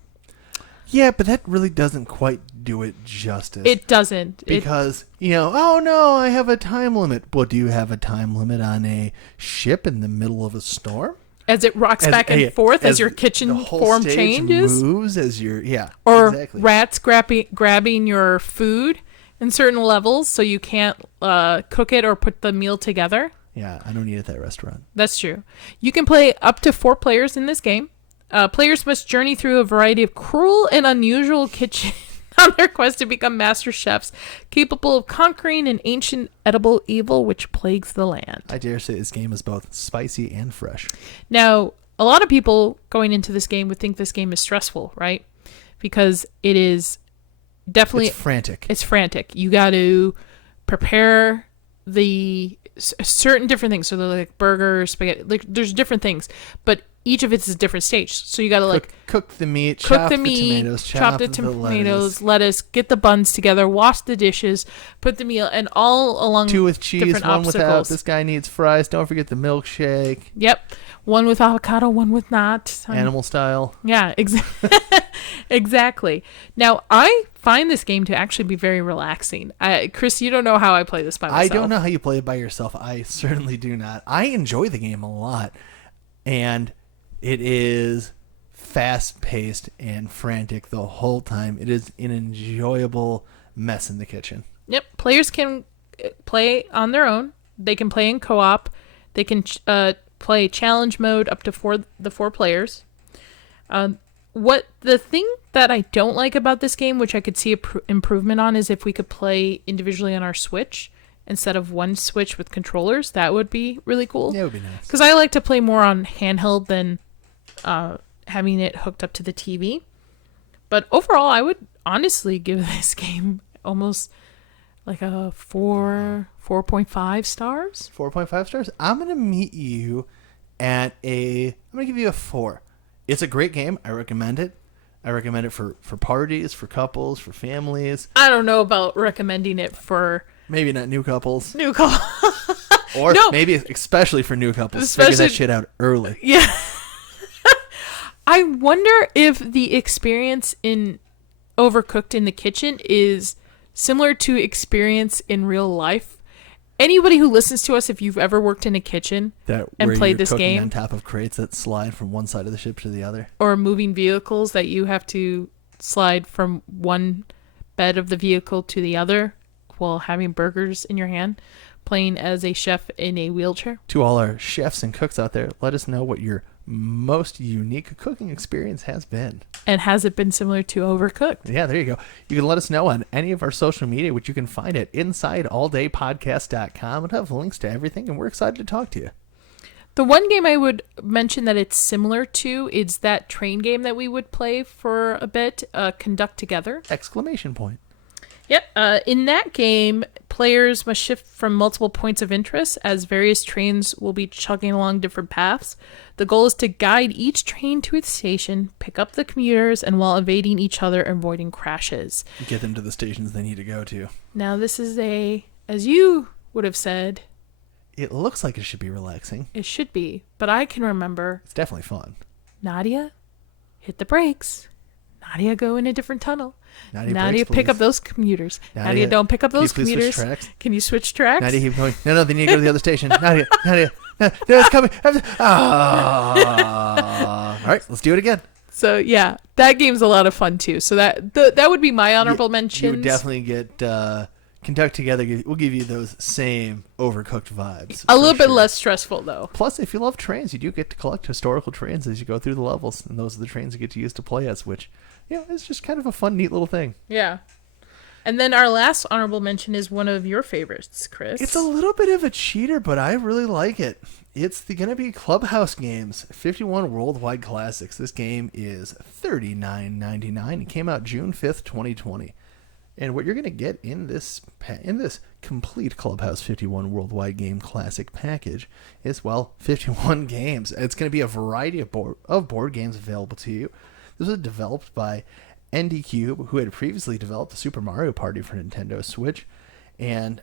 yeah, but that really doesn't quite do it justice. It doesn't. Because, oh no, I have a time limit. Well, do you have a time limit on a ship in the middle of a storm? As it rocks back and forth as your kitchen form changes? Moves as your, or exactly. Rats grabbing your food in certain levels so you can't cook it or put the meal together. Yeah, I don't eat at that restaurant. That's true. You can play up to 4 players in this game. Players must journey through a variety of cruel and unusual kitchens on their quest to become master chefs, capable of conquering an ancient edible evil which plagues the land. I dare say this game is both spicy and fresh. Now, a lot of people going into this game would think this game is stressful, right? Because it is definitely... It's frantic. It's frantic. You got to prepare the certain different things. So they're like burgers, spaghetti. Like, there's different things. But each of it is a different stage. So you got to cook the meat, chop the tomatoes, chop the tomatoes, lettuce, get the buns together, wash the dishes, put the meal, and all along 2 with cheese, 1 obstacles. without. This guy needs fries. Don't forget the milkshake. Yep. 1 with avocado, 1 with not. Animal style. Yeah, exactly. Now, I find this game to actually be very relaxing. Chris, you don't know how I play this by myself. I don't know how you play it by yourself. I certainly do not. I enjoy the game a lot. And it is fast-paced and frantic the whole time. It is an enjoyable mess in the kitchen. Yep. Players can play on their own. They can play in co-op. They can play challenge mode up to 4 players. What the thing that I don't like about this game, which I could see improvement on, is if we could play individually on our Switch instead of one Switch with controllers. That would be really cool. Yeah, it would be nice. Because I like to play more on handheld than having it hooked up to the TV. But overall, I would honestly give this game almost like a 4.5 stars. 4.5 stars? I'm going to meet you at I'm going to give you a 4. It's a great game. I recommend it. I recommend it for parties, for couples, for families. I don't know about recommending it for... Maybe not new couples. New couples. Or maybe especially for new couples. Figure that shit out early. Yeah. I wonder if the experience in Overcooked in the kitchen is similar to experience in real life. Anybody who listens to us, if you've ever worked in a kitchen and played this game, on top of crates that slide from one side of the ship to the other, or moving vehicles that you have to slide from one bed of the vehicle to the other while having burgers in your hand, playing as a chef in a wheelchair. To all our chefs and cooks out there, let us know what your most unique cooking experience has been. And has it been similar to Overcooked? Yeah, there you go. You can let us know on any of our social media, which you can find at InsideAllDayPodcast.com. It'll have links to everything, and we're excited to talk to you. The one game I would mention that it's similar to is that train game that we would play for a bit, Conduct Together! ! Exclamation point. Yep. In that game, Players must shift from multiple points of interest as various trains will be chugging along different paths. The goal is to guide each train to its station, pick up the commuters, and while evading each other, avoiding crashes. Get them to the stations they need to go to. Now, this is as you would have said, it looks like it should be relaxing. It should be, but I can remember. It's definitely fun. Nadia, hit the brakes. Nadia, go in a different tunnel. Nadia, pick up those commuters. Nadia, don't pick up those commuters. Can you switch tracks? Nadia, keep going. No, they need to go to the other station. Nadia, it's coming. All right, let's do it again. So yeah, that game's a lot of fun too. So that would be my honorable mentions. You would definitely get Conduct Together. We'll give you those same Overcooked vibes. A little bit less stressful though. Plus, if you love trains, you do get to collect historical trains as you go through the levels, and those are the trains you get to use to play as, which, it's just kind of a fun, neat little thing. Yeah. And then our last honorable mention is one of your favorites, Chris. It's a little bit of a cheater, but I really like it. It's going to be Clubhouse Games, 51 Worldwide Classics. This game is $39.99. It came out June 5th, 2020. And what you're going to get in this complete Clubhouse 51 Worldwide Game Classic package is, 51 games. It's going to be a variety of board games available to you. This was developed by ND Cube, who had previously developed the Super Mario Party for Nintendo Switch. And,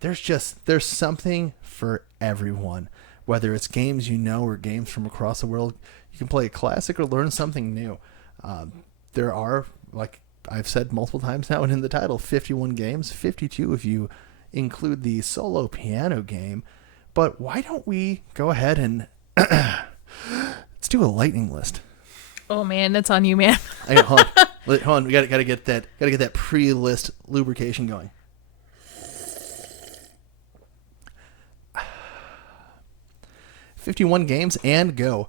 there's something for everyone. Whether it's games or games from across the world, you can play a classic or learn something new. There are, like I've said multiple times now and in the title, 51 games, 52 if you include the solo piano game. But why don't we go ahead and let's do a lightning list. Oh man, that's on you, man. Hold on. We gotta get that pre-list lubrication going. 51 games and go.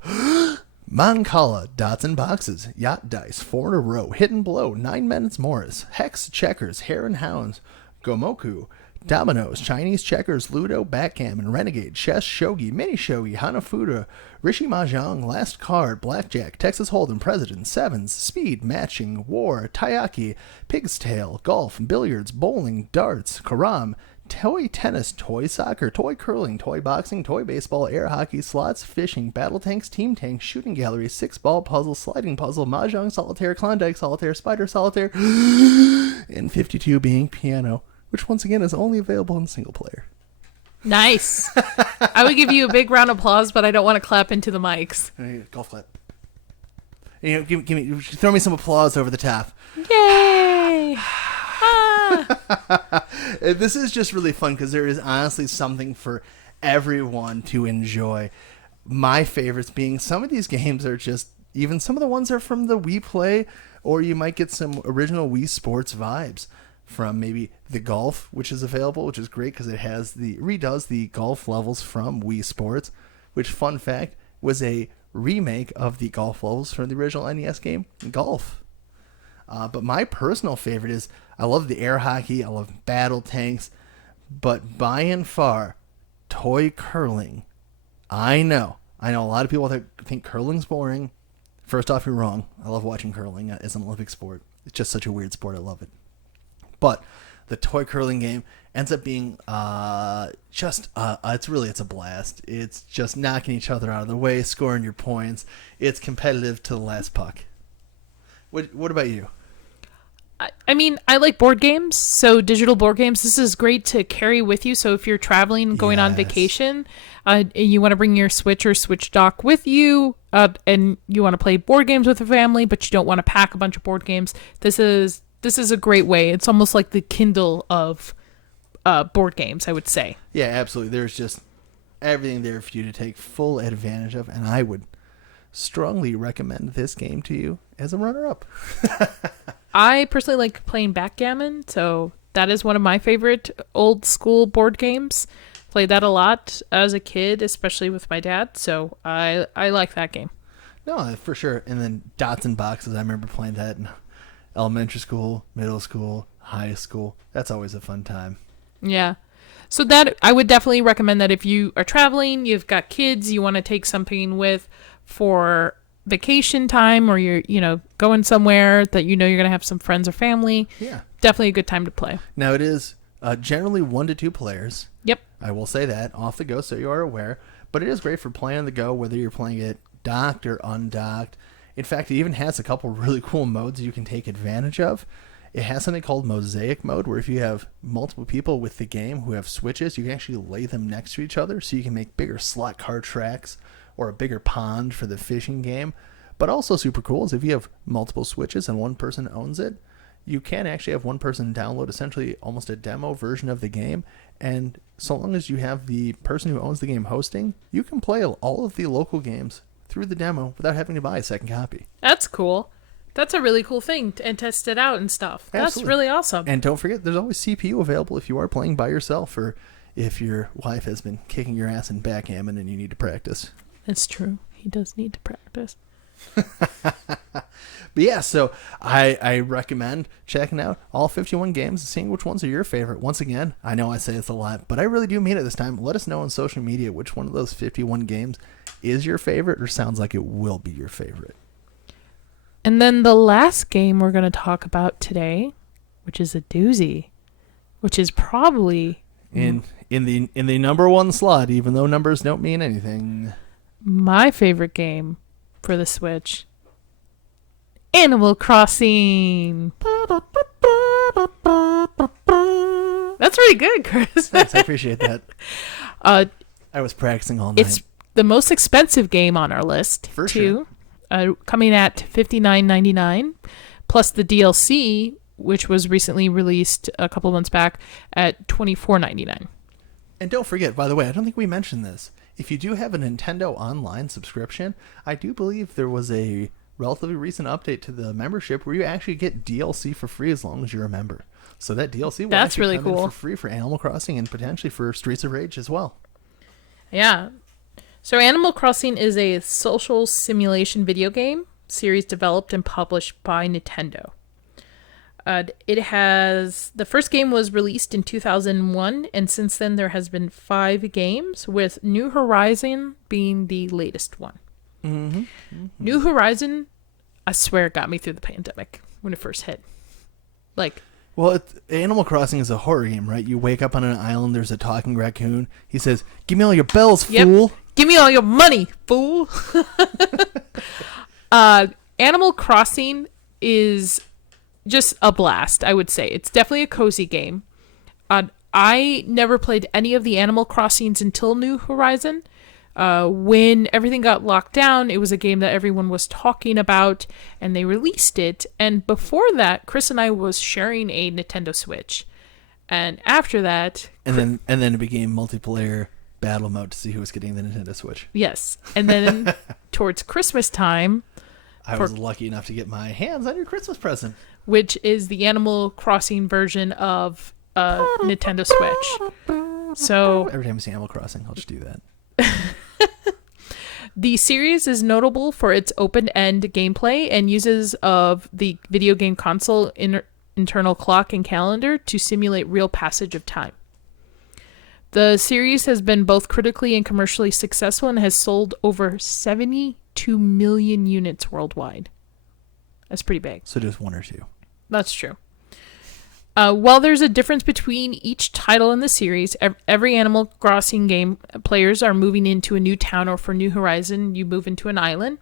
Mancala, Dots and Boxes, Yacht Dice, 4 in a Row, Hidden Blow, 9 Minutes Morris, Hex, Checkers, Hare and Hounds, Gomoku, Dominoes, Chinese Checkers, Ludo, Backgammon, Renegade, Chess, Shogi, Mini Shogi, Hanafuda, Rishi Mahjong, Last Card, Blackjack, Texas Hold'em, President, Sevens, Speed, Matching, War, Taiyaki, Pig's Tail, Golf, Billiards, Bowling, Darts, Karam, Toy Tennis, Toy Soccer, Toy Curling, Toy Boxing, Toy Baseball, Air Hockey, Slots, Fishing, Battle Tanks, Team Tanks, Shooting Gallery, 6-Ball Puzzle, Sliding Puzzle, Mahjong Solitaire, Klondike Solitaire, Spider Solitaire, and 52 being Piano, which once again is only available in single player. Nice. I would give you a big round of applause, but I don't want to clap into the mics. Golf clap. Give me, throw me some applause over the top. Yay! This is just really fun because there is honestly something for everyone to enjoy. My favorites being some of these games are just, even some of the ones are from the Wii Play, or you might get some original Wii Sports vibes from maybe the golf, which is available, which is great because it redoes the golf levels from Wii Sports, which, fun fact, was a remake of the golf levels from the original NES game Golf. But my personal favorite is, I love the air hockey, I love battle tanks, but by and far, toy curling. I know a lot of people that think curling's boring. First off, you're wrong. I love watching curling as an Olympic sport. It's just such a weird sport. I love it. But the toy curling game ends up being it's a blast. It's just knocking each other out of the way, scoring your points. It's competitive to the last puck. What about you? I like board games, so digital board games. This is great to carry with you. So if you're traveling, going on vacation, and you want to bring your Switch or Switch dock with you, and you want to play board games with a family, but you don't want to pack a bunch of board games, this is a great way. It's almost like the Kindle of board games, I would say. Yeah, absolutely. There's just everything there for you to take full advantage of, and I would strongly recommend this game to you as a runner-up. I personally like playing backgammon, so that is one of my favorite old school board games. Played that a lot as a kid, especially with my dad, so I like that game. No, for sure. And then Dots and Boxes, I remember playing that in elementary school, middle school, high school. That's always a fun time. Yeah. So that I would definitely recommend that if you are traveling, you've got kids, you want to take something with for vacation time, or you're going somewhere that you're going to have some friends or family. Yeah, definitely a good time to play. Now it is Generally 1 to 2 players. Yep. I will say that off the go so you are aware. But it is great for playing on the go, whether you're playing it docked or undocked. In fact, it even has a couple really cool modes you can take advantage of. It has something called Mosaic Mode, where if you have multiple people with the game who have Switches, you can actually lay them next to each other so you can make bigger slot car tracks or a bigger pond for the fishing game. But also super cool is if you have multiple Switches and one person owns it, you can actually have one person download essentially almost a demo version of the game. And so long as you have the person who owns the game hosting, you can play all of the local games through the demo without having to buy a second copy. That's cool. That's a really cool thing and test it out and stuff. Absolutely. That's really awesome. And don't forget, there's always CPU available if you are playing by yourself or if your wife has been kicking your ass in backgammon and you need to practice. That's true. He does need to practice. But yeah, so I recommend checking out all 51 games and seeing which ones are your favorite. Once again, I know I say this a lot, but I really do mean it this time. Let us know on social media which one of those 51 games is your favorite or sounds like it will be your favorite. And then the last game we're going to talk about today, which is a doozy, which is probably in the number one slot, even though numbers don't mean anything. My favorite game for the Switch, Animal Crossing. That's really good, Chris. Thanks, I appreciate that. I was practicing all night. It's the most expensive game on our list, For too. Coming at $59.99, plus the DLC, which was recently released a couple months back, at $24.99. And don't forget, by the way, I don't think we mentioned this. If you do have a Nintendo Online subscription, I do believe there was a relatively recent update to the membership where you actually get DLC for free as long as you're a member. So that DLC will That's actually really come in cool. for free for Animal Crossing and potentially for Streets of Rage as well. Yeah. So Animal Crossing is a social simulation video game series developed and published by Nintendo. The first game was released in 2001, and since then there has been 5 games, with New Horizon being the latest one. Mm-hmm. Mm-hmm. New Horizon, I swear, got me through the pandemic when it first hit. Well, Animal Crossing is a horror game, right? You wake up on an island, there's a talking raccoon. He says, "Give me all your bells, fool." Give me all your money, fool. Animal Crossing is just a blast, I would say. It's definitely a cozy game. I never played any of the Animal Crossings until New Horizon. When everything got locked down, it was a game that everyone was talking about, and they released it. And before that, Chris and I was sharing a Nintendo Switch. And after that... And then it became multiplayer battle mode to see who was getting the Nintendo Switch. Yes. And then towards Christmas time... I was lucky enough to get my hands on your Christmas present. Which is the Animal Crossing version of Nintendo Switch. So every time I see Animal Crossing, I'll just do that. The series is notable for its open-end gameplay and uses of the video game console internal clock and calendar to simulate real passage of time. The series has been both critically and commercially successful and has sold over 72 million units worldwide. That's pretty big. So just 1 or 2. That's true. While there's a difference between each title in the series, every Animal Crossing game players are moving into a new town, or for New Horizon, you move into an island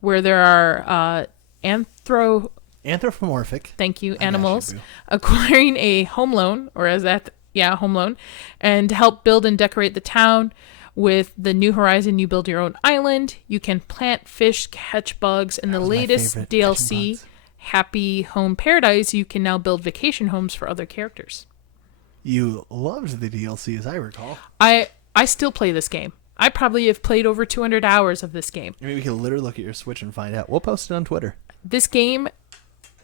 where there are anthropomorphic. Thank you, animals acquiring a home loan, home loan, and to help build and decorate the town. With the New Horizon, you build your own island. You can plant, fish, catch bugs, and the latest DLC. Happy Home Paradise, you can now build vacation homes for other characters. You loved the DLC, as I recall. I still play this game. I probably have played over 200 hours of this game. I mean, we can literally look at your Switch and find out. We'll post it on Twitter. This game,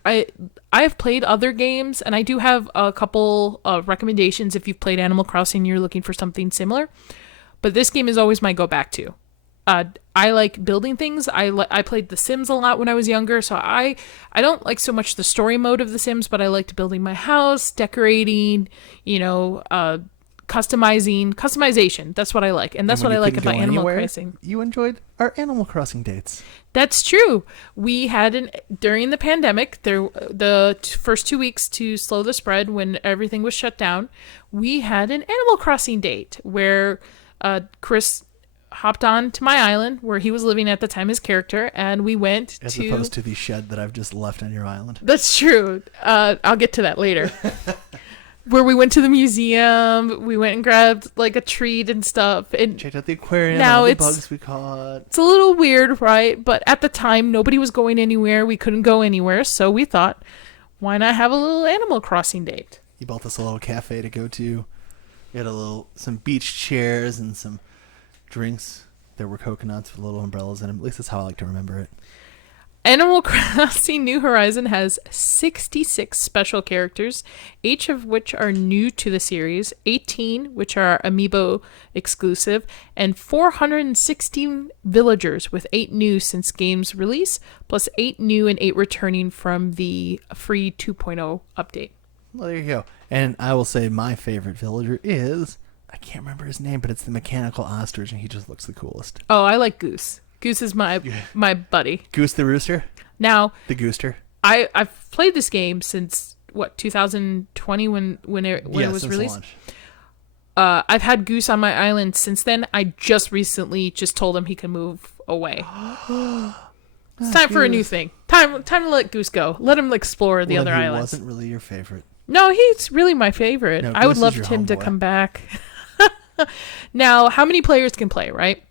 I've played other games, and I do have a couple of recommendations if you've played Animal Crossing and you're looking for something similar. But this game is always my go-back to. I like building things. I played The Sims a lot when I was younger, so I don't like so much the story mode of The Sims, but I liked building my house, decorating, customization. That's what I like, and that's when what I you like couldn't about go Animal anywhere, Crossing. You enjoyed our Animal Crossing dates. That's true. We had during the pandemic, the first 2 weeks to slow the spread when everything was shut down, we had an Animal Crossing date where Chris hopped on to my island where he was living at the time, his character, and we went As opposed to the shed that I've just left on your island. That's true. I'll get to that later. Where we went to the museum, we went and grabbed like a treat and stuff. And checked out the aquarium, now all the it's, bugs we caught. It's a little weird, right? But at the time, nobody was going anywhere. We couldn't go anywhere, so we thought, why not have a little Animal Crossing date? You built us a little cafe to go to. We had some beach chairs and some drinks. There were coconuts with little umbrellas in them. At least that's how I like to remember it. Animal Crossing New Horizon has 66 special characters, each of which are new to the series, 18 which are Amiibo exclusive, and 416 villagers, with 8 new since game's release, plus 8 new and 8 returning from the free 2.0 update. Well, there you go. And I will say my favorite villager is, I can't remember his name, but it's the mechanical ostrich, and he just looks the coolest. Oh, I like Goose. Goose is my buddy. Goose the rooster? Now, the Gooster. I've played this game since 2020 when it was released. I've had Goose on my island since then. I just recently told him he can move away. It's time for a new thing. Time to let Goose go. Let him explore the other islands. Wasn't really your favorite. No, he's really my favorite. No, I would Goose love is him to your homeboy. come back. Now, how many players can play, right?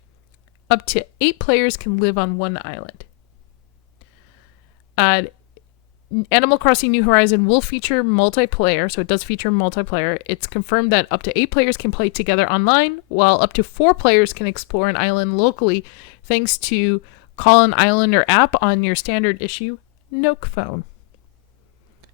Up to 8 players can live on one island. Animal Crossing New Horizon will feature multiplayer, so it does feature multiplayer. It's confirmed that up to 8 players can play together online, while up to 4 players can explore an island locally, thanks to Call an Islander app on your standard issue Nook phone.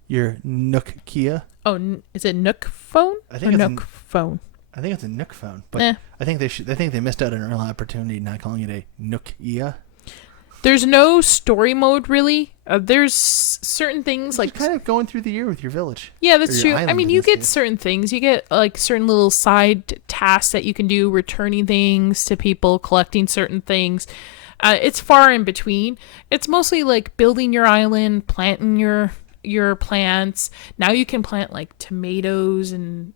Your Nook Kia? Oh, is it Nook phone? I think or it's Nook phone. I think it's a Nook phone, but I think they missed out on an early opportunity not calling it a Nookia. There's no story mode really. There's certain things like kind of going through the year with your village. Yeah, that's true. Island, I mean, you get certain things. You get like certain little side tasks that you can do, returning things to people, collecting certain things. It's far in between. It's mostly like building your island, planting your plants. Now you can plant like tomatoes and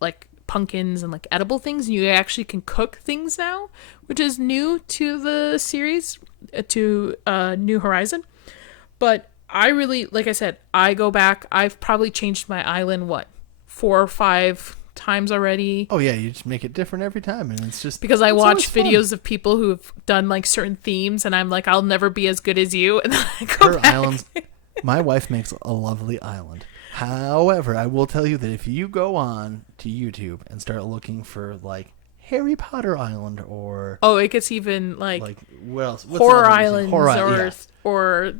like pumpkins and like edible things, and you actually can cook things now, which is new to the series, to New Horizon. But I really, like I said, I go back. I've probably changed my island 4 or 5 times already. Oh yeah, you just make it different every time, and it's just because I watch videos of people who have done like certain themes, and I'm like, I'll never be as good as you, and then I go her back. Islands. My wife makes a lovely island. However, I will tell you that if you go on to YouTube and start looking for like Harry Potter Island or it gets even like what else? What's Horror the other Islands or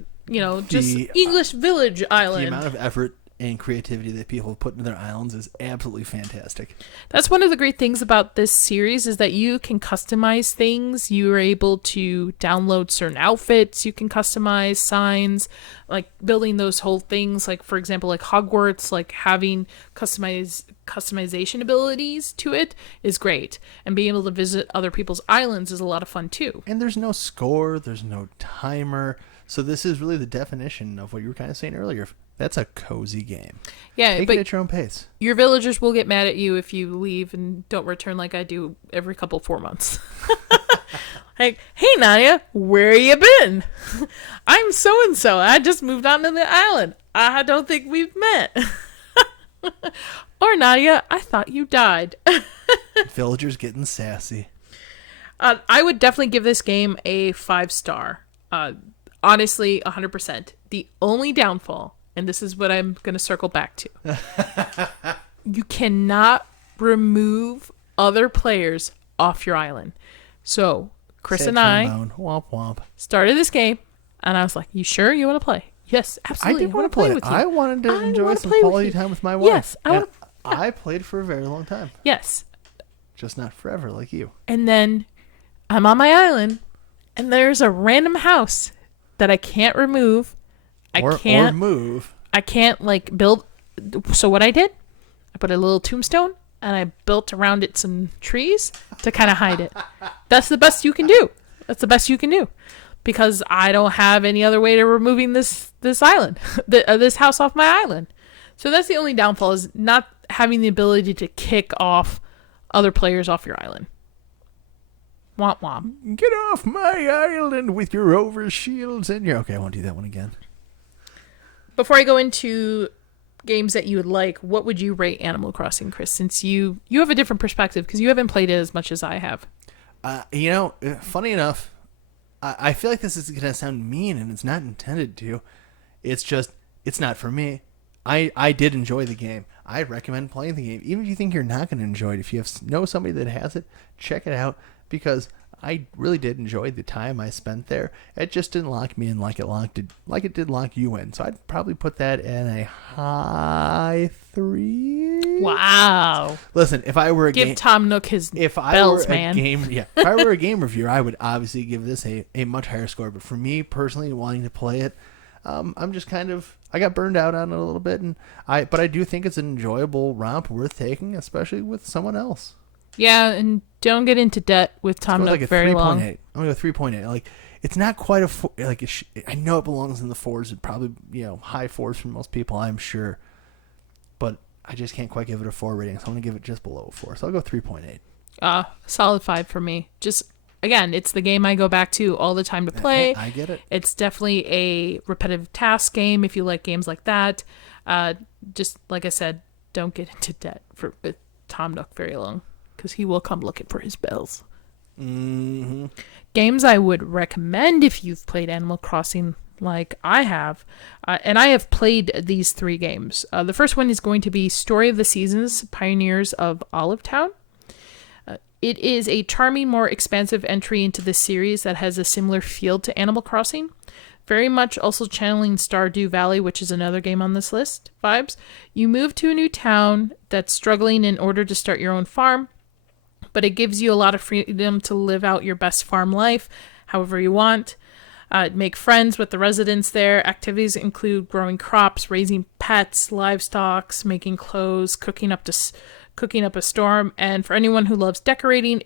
just English Village Island. The amount of effort and creativity that people put into their islands is absolutely fantastic. That's one of the great things about this series is that you can customize things. You are able to download certain outfits. You can customize signs, like building those whole things. Like, for example, like Hogwarts, like having customization abilities to it is great. And being able to visit other people's islands is a lot of fun too. And there's no score. There's no timer. So this is really the definition of what you were kind of saying earlier. That's a cozy game. Yeah, Take but it at your own pace. Your villagers will get mad at you if you leave and don't return like I do every 4 months. Like, hey Nadia, where you been? I'm so-and-so. I just moved onto the island. I don't think we've met. Or Nadia, I thought you died. Villagers getting sassy. I would definitely give this game a 5-star. Honestly, 100%. The only downfall, and this is what I'm going to circle back to. You cannot remove other players off your island. So, Chris and I womp womp. started this game, and I was like, you sure you want to play? Yes, absolutely. I did want to play with you. I wanted to enjoy some quality time with my wife. Yes, I played for a very long time. Yes. Just not forever like you. And then I'm on my island, and there's a random house that I can't remove. Or move. I can't like build. So what I did, I put a little tombstone and I built around it some trees to kind of hide it. That's the best you can do. That's the best you can do. Because I don't have any other way to removing this island, this house off my island. So that's the only downfall, is not having the ability to kick off other players off your island. Womp womp. Get off my island with your overshields and your... Okay, I won't do that one again. Before I go into games that you would like, what would you rate Animal Crossing, Chris? Since you have a different perspective, because you haven't played it as much as I have. Funny enough, I feel like this is going to sound mean, and it's not intended to. It's just, it's not for me. I did enjoy the game. I recommend playing the game. Even if you think you're not going to enjoy it, if you know somebody that has it, check it out, because I really did enjoy the time I spent there. It just didn't lock me in like it did lock you in. So I'd probably put that in a high 3. Wow. Listen, if I were a Give Tom Nook his bells, man. If I were a game reviewer, I would obviously give this a much higher score. But for me personally, wanting to play it, I'm just I got burned out on it a little bit, but I do think it's an enjoyable romp worth taking, especially with someone else. Yeah, and don't get into debt with Tom Nook very long. I'm gonna go 3.8. Like, it's not quite a 4, like I know it belongs in the 4s. It probably high 4s for most people, I'm sure, but I just can't quite give it a 4 rating. So I'm gonna give it just below a 4. So I'll go 3.8. Solid 5 for me. Just again, it's the game I go back to all the time to play. I get it. It's definitely a repetitive task game if you like games like that. Just like I said, don't get into debt with Tom Nook very long, because he will come looking for his bells. Mm-hmm. Games I would recommend if you've played Animal Crossing like I have, and I have played these 3 games. The first one is going to be Story of the Seasons, Pioneers of Olive Town. It is a charming, more expansive entry into the series that has a similar feel to Animal Crossing. Very much also channeling Stardew Valley, which is another game on this list, vibes. You move to a new town that's struggling in order to start your own farm, but it gives you a lot of freedom to live out your best farm life however you want. Make friends with the residents there. Activities include growing crops, raising pets, livestock, making clothes, cooking up a storm, and for anyone who loves decorating,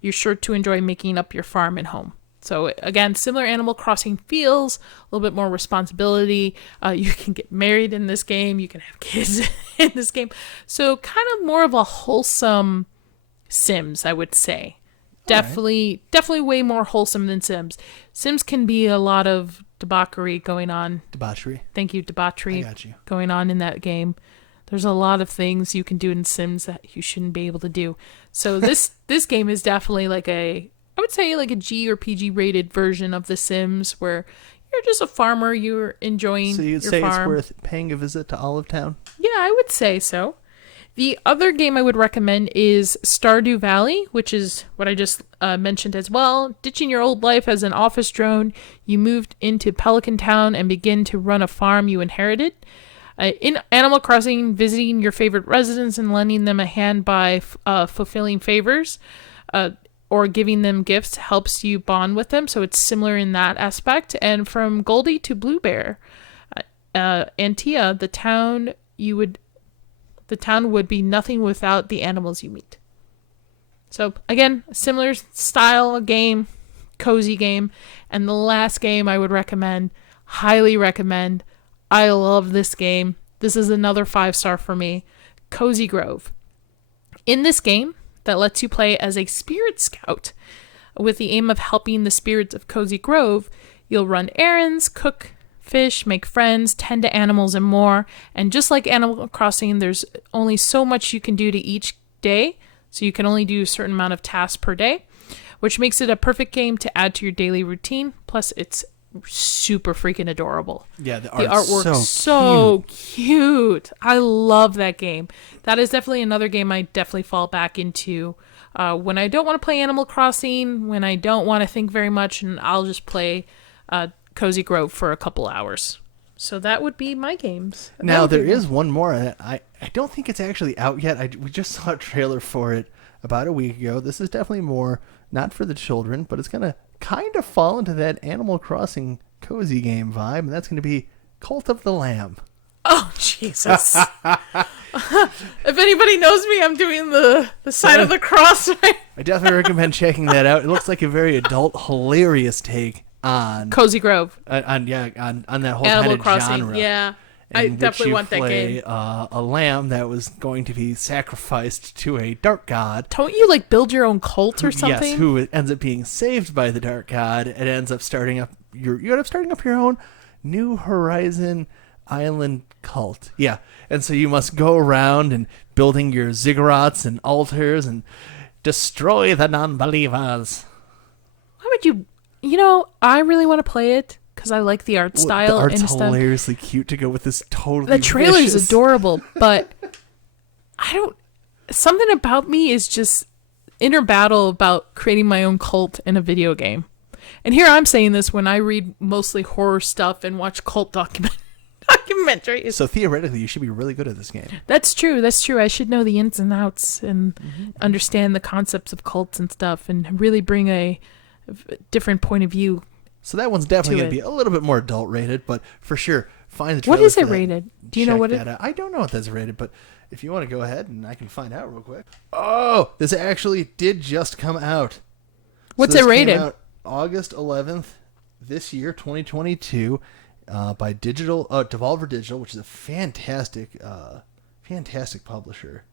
you're sure to enjoy making up your farm and home. So again, similar Animal Crossing feels, a little bit more responsibility. You can get married in this game. You can have kids in this game. So kind of more of a wholesome Sims, I would say. Definitely way more wholesome than Sims. Sims can be a lot of debauchery going on. Debauchery. Thank you, debauchery. I got you. Going on in that game. There's a lot of things you can do in Sims that you shouldn't be able to do. So this game is definitely I would say like a G or PG rated version of The Sims, where you're just a farmer, you're enjoying your farm. So you'd say it's worth paying a visit to Olive Town? Yeah, I would say so. The other game I would recommend is Stardew Valley, which is what I just mentioned as well. Ditching your old life as an office drone, you moved into Pelican Town and begin to run a farm you inherited. In Animal Crossing, visiting your favorite residents and lending them a hand by fulfilling favors or giving them gifts helps you bond with them. So it's similar in that aspect. And from Goldie to Blue Bear, Antia, the town would be nothing without the animals you meet. So again, similar style of game, cozy game. And the last game I would recommend, highly recommend. I love this game. This is another 5-star for me. Cozy Grove. In this game that lets you play as a spirit scout with the aim of helping the spirits of Cozy Grove, you'll run errands, cook, fish, make friends, tend to animals, and more. And just like Animal Crossing, there's only so much you can do to each day, so you can only do a certain amount of tasks per day, which makes it a perfect game to add to your daily routine. Plus, it's super freaking adorable. Yeah, the artwork's so cute. I love that game. That is definitely another game I definitely fall back into when I don't want to play Animal Crossing, when I don't want to think very much, and I'll just play Cozy Grove for a couple hours. So that would be my games. Now, there is one more that I don't think it's actually out yet. We just saw a trailer for it about a week ago. This is definitely more not for the children, but it's going to kind of fall into that Animal Crossing cozy game vibe, and that's going to be Cult of the Lamb. Oh, Jesus. If anybody knows me, I'm doing the sign of the cross. Right? I definitely recommend checking that out. It looks like a very adult, hilarious take on Cozy Grove. On that whole Animal kind of Crossing. genre. Yeah, I definitely want that game. A lamb that was going to be sacrificed to a dark god. Don't you like build your own cult or something? Yes, who ends up being saved by the dark god and ends up starting up you end up starting up your own New Horizon Island cult. Yeah, and so you must go around and building your ziggurats and altars and destroy the non-believers. Why would you? You know, I really want to play it because I like the art style. The art's and stuff. hilariously cute to go with this totally. The trailer's vicious. adorable, but I don't. Something about me is just inner battle about creating my own cult in a video game. And here I'm saying this when I read mostly horror stuff and watch cult documentaries. So theoretically, you should be really good at this game. That's true. That's true. I should know the ins and outs and understand the concepts of cults and stuff and really bring a different point of view. So that one's definitely going to be a little bit more adult rated, but for sure, find the trailer. What is it for that. Rated? Do you know what it is? I don't know what that's rated, but if you want to go ahead and I can find out real quick. Oh, this actually did just come out. What's it rated? Came out August 11th this year, 2022, by Devolver Digital, which is a fantastic publisher.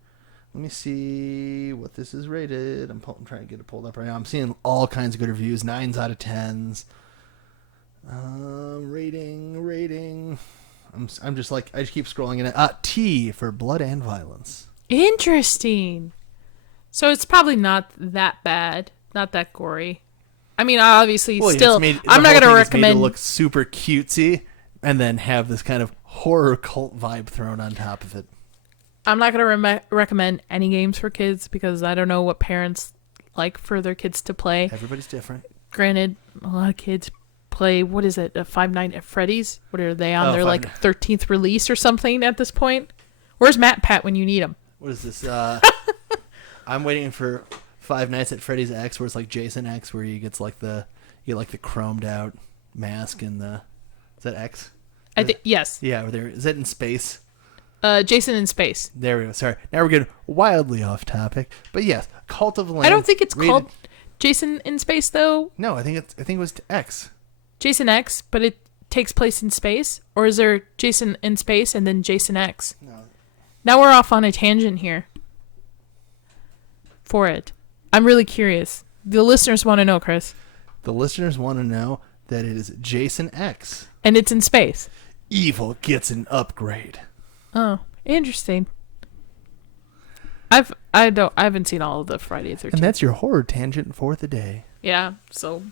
Let me see what this is rated. I'm trying to get it pulled up right now. I'm seeing all kinds of good reviews, 9s out of 10s. Rating. I'm just like, I just keep scrolling in it. T for Blood and Violence. Interesting. So it's probably not that bad, not that gory. I mean, obviously, I'm not going to recommend. Made to look super cutesy, and then have this kind of horror cult vibe thrown on top of it. I'm not going to recommend any games for kids because I don't know what parents like for their kids to play. Everybody's different. Granted, a lot of kids play, what is it, Five Nights at Freddy's? What are they on? Their 13th release or something at this point? Where's Matt Pat when you need him? What is this? I'm waiting for Five Nights at Freddy's X, where it's like Jason X, where he gets like the chromed out mask and is that X? I think yes. Yeah, is that in space? Jason in Space. There we go. Sorry, now we're getting wildly off topic, but yes, Cult of the Lamb. I don't think it's called Jason in Space though. No, I think it was X. Jason X, but it takes place in space, or is there Jason in Space and then Jason X? No. Now we're off on a tangent here. For it. I'm really curious. The listeners want to know, Chris. The listeners want to know that it is Jason X. And it's in space. Evil gets an upgrade. Oh, interesting. I haven't seen all of the Friday the 13th. And that's your horror tangent for the day. Yeah, so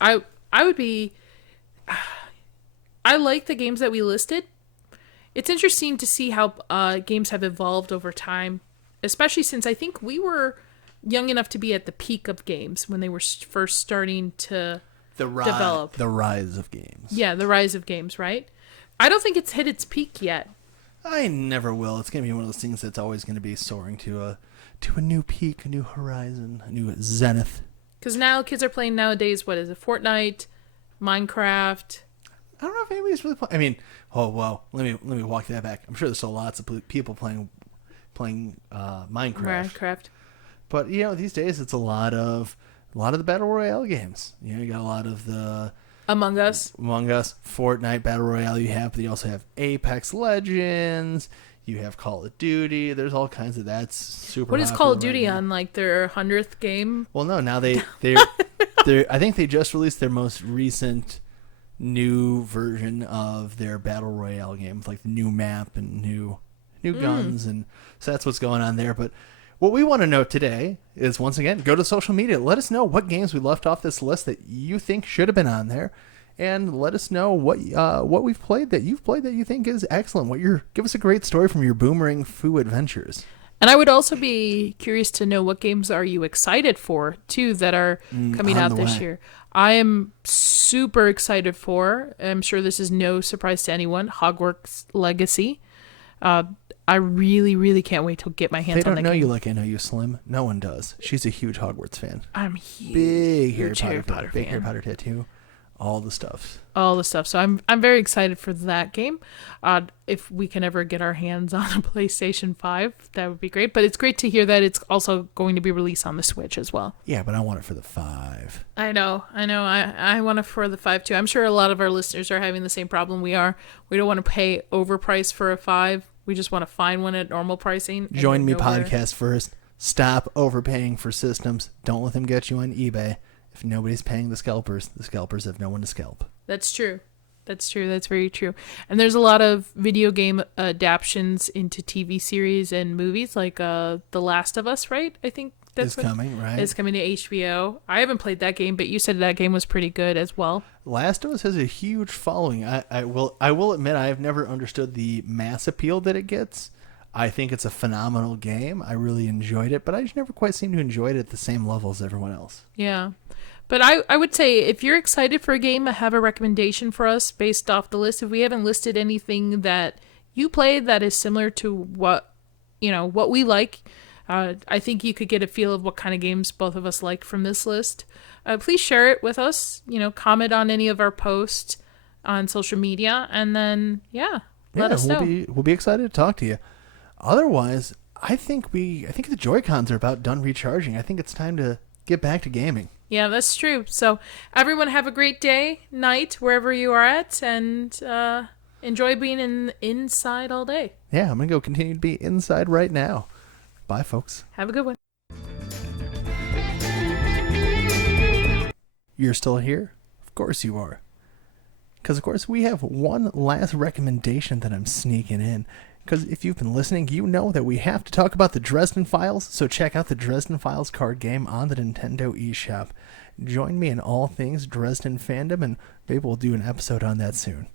I would be. I like the games that we listed. It's interesting to see how games have evolved over time, especially since I think we were young enough to be at the peak of games when they were first starting to develop. The rise of games. Yeah, the rise of games, right? I don't think it's hit its peak yet. I never will. It's going to be one of those things that's always going to be soaring to a new peak, a new horizon, a new zenith. Because now kids are playing nowadays, what is it, Fortnite, Minecraft. I don't know if anybody's really playing. I mean, oh well, let me walk that back. I'm sure there's still lots of people playing Minecraft. But these days it's a lot of the battle royale games. You got a lot of the Among Us, Fortnite battle royale. But you also have Apex Legends. You have Call of Duty. There's all kinds of that's super. What is Call of Duty on like their 100th game? Well, no. Now they I think they just released their most recent new version of their battle royale game with like the new map and new guns, and so that's what's going on there. But what we want to know today is, once again, go to social media. Let us know what games we left off this list that you think should have been on there, and let us know what we've played that you've played that you think is excellent. Give us a great story from your Boomerang Foo adventures. And I would also be curious to know what games are you excited for too that are coming out this year. I am super excited for. I'm sure this is no surprise to anyone. Hogwarts Legacy. I really, really can't wait to get my hands on that game. They don't know you like I know you, Slim. No one does. She's a huge Hogwarts fan. I'm huge. Big Harry Potter Big Harry Potter tattoo all the stuff. All the stuff. So I'm very excited for that game. If we can ever get our hands on a PlayStation 5, that would be great. But it's great to hear that it's also going to be released on the Switch as well. Yeah, but I want it for the 5. I know. I want it for the 5 too. I'm sure a lot of our listeners are having the same problem we are. We don't want to pay overpriced for a 5. We just want to find one at normal pricing. Join me podcast first. Stop overpaying for systems. Don't let them get you on eBay. If nobody's paying the scalpers have no one to scalp. That's true. That's very true. And there's a lot of video game adaptations into TV series and movies, like The Last of Us, right? I think that's coming, right? It's coming to HBO. I haven't played that game, but you said that game was pretty good as well. Last of Us has a huge following. I will admit I have never understood the mass appeal that it gets. I think it's a phenomenal game. I really enjoyed it, but I just never quite seem to enjoy it at the same level as everyone else. Yeah. But I would say if you're excited for a game, I have a recommendation for us based off the list. If we haven't listed anything that you played that is similar to what we like, I think you could get a feel of what kind of games both of us like from this list. Please share it with us. Comment on any of our posts on social media, and then let us know. We'll be excited to talk to you. Otherwise, I think the Joy-Cons are about done recharging. I think it's time to get back to gaming. Yeah, that's true. So everyone have a great day, night, wherever you are at, and enjoy being inside all day. Yeah, I'm going to go continue to be inside right now. Bye, folks. Have a good one. You're still here? Of course you are. Because, of course, we have one last recommendation that I'm sneaking in. Because if you've been listening, you know that we have to talk about the Dresden Files, so check out the Dresden Files card game on the Nintendo eShop. Join me in all things Dresden fandom, and maybe we'll do an episode on that soon.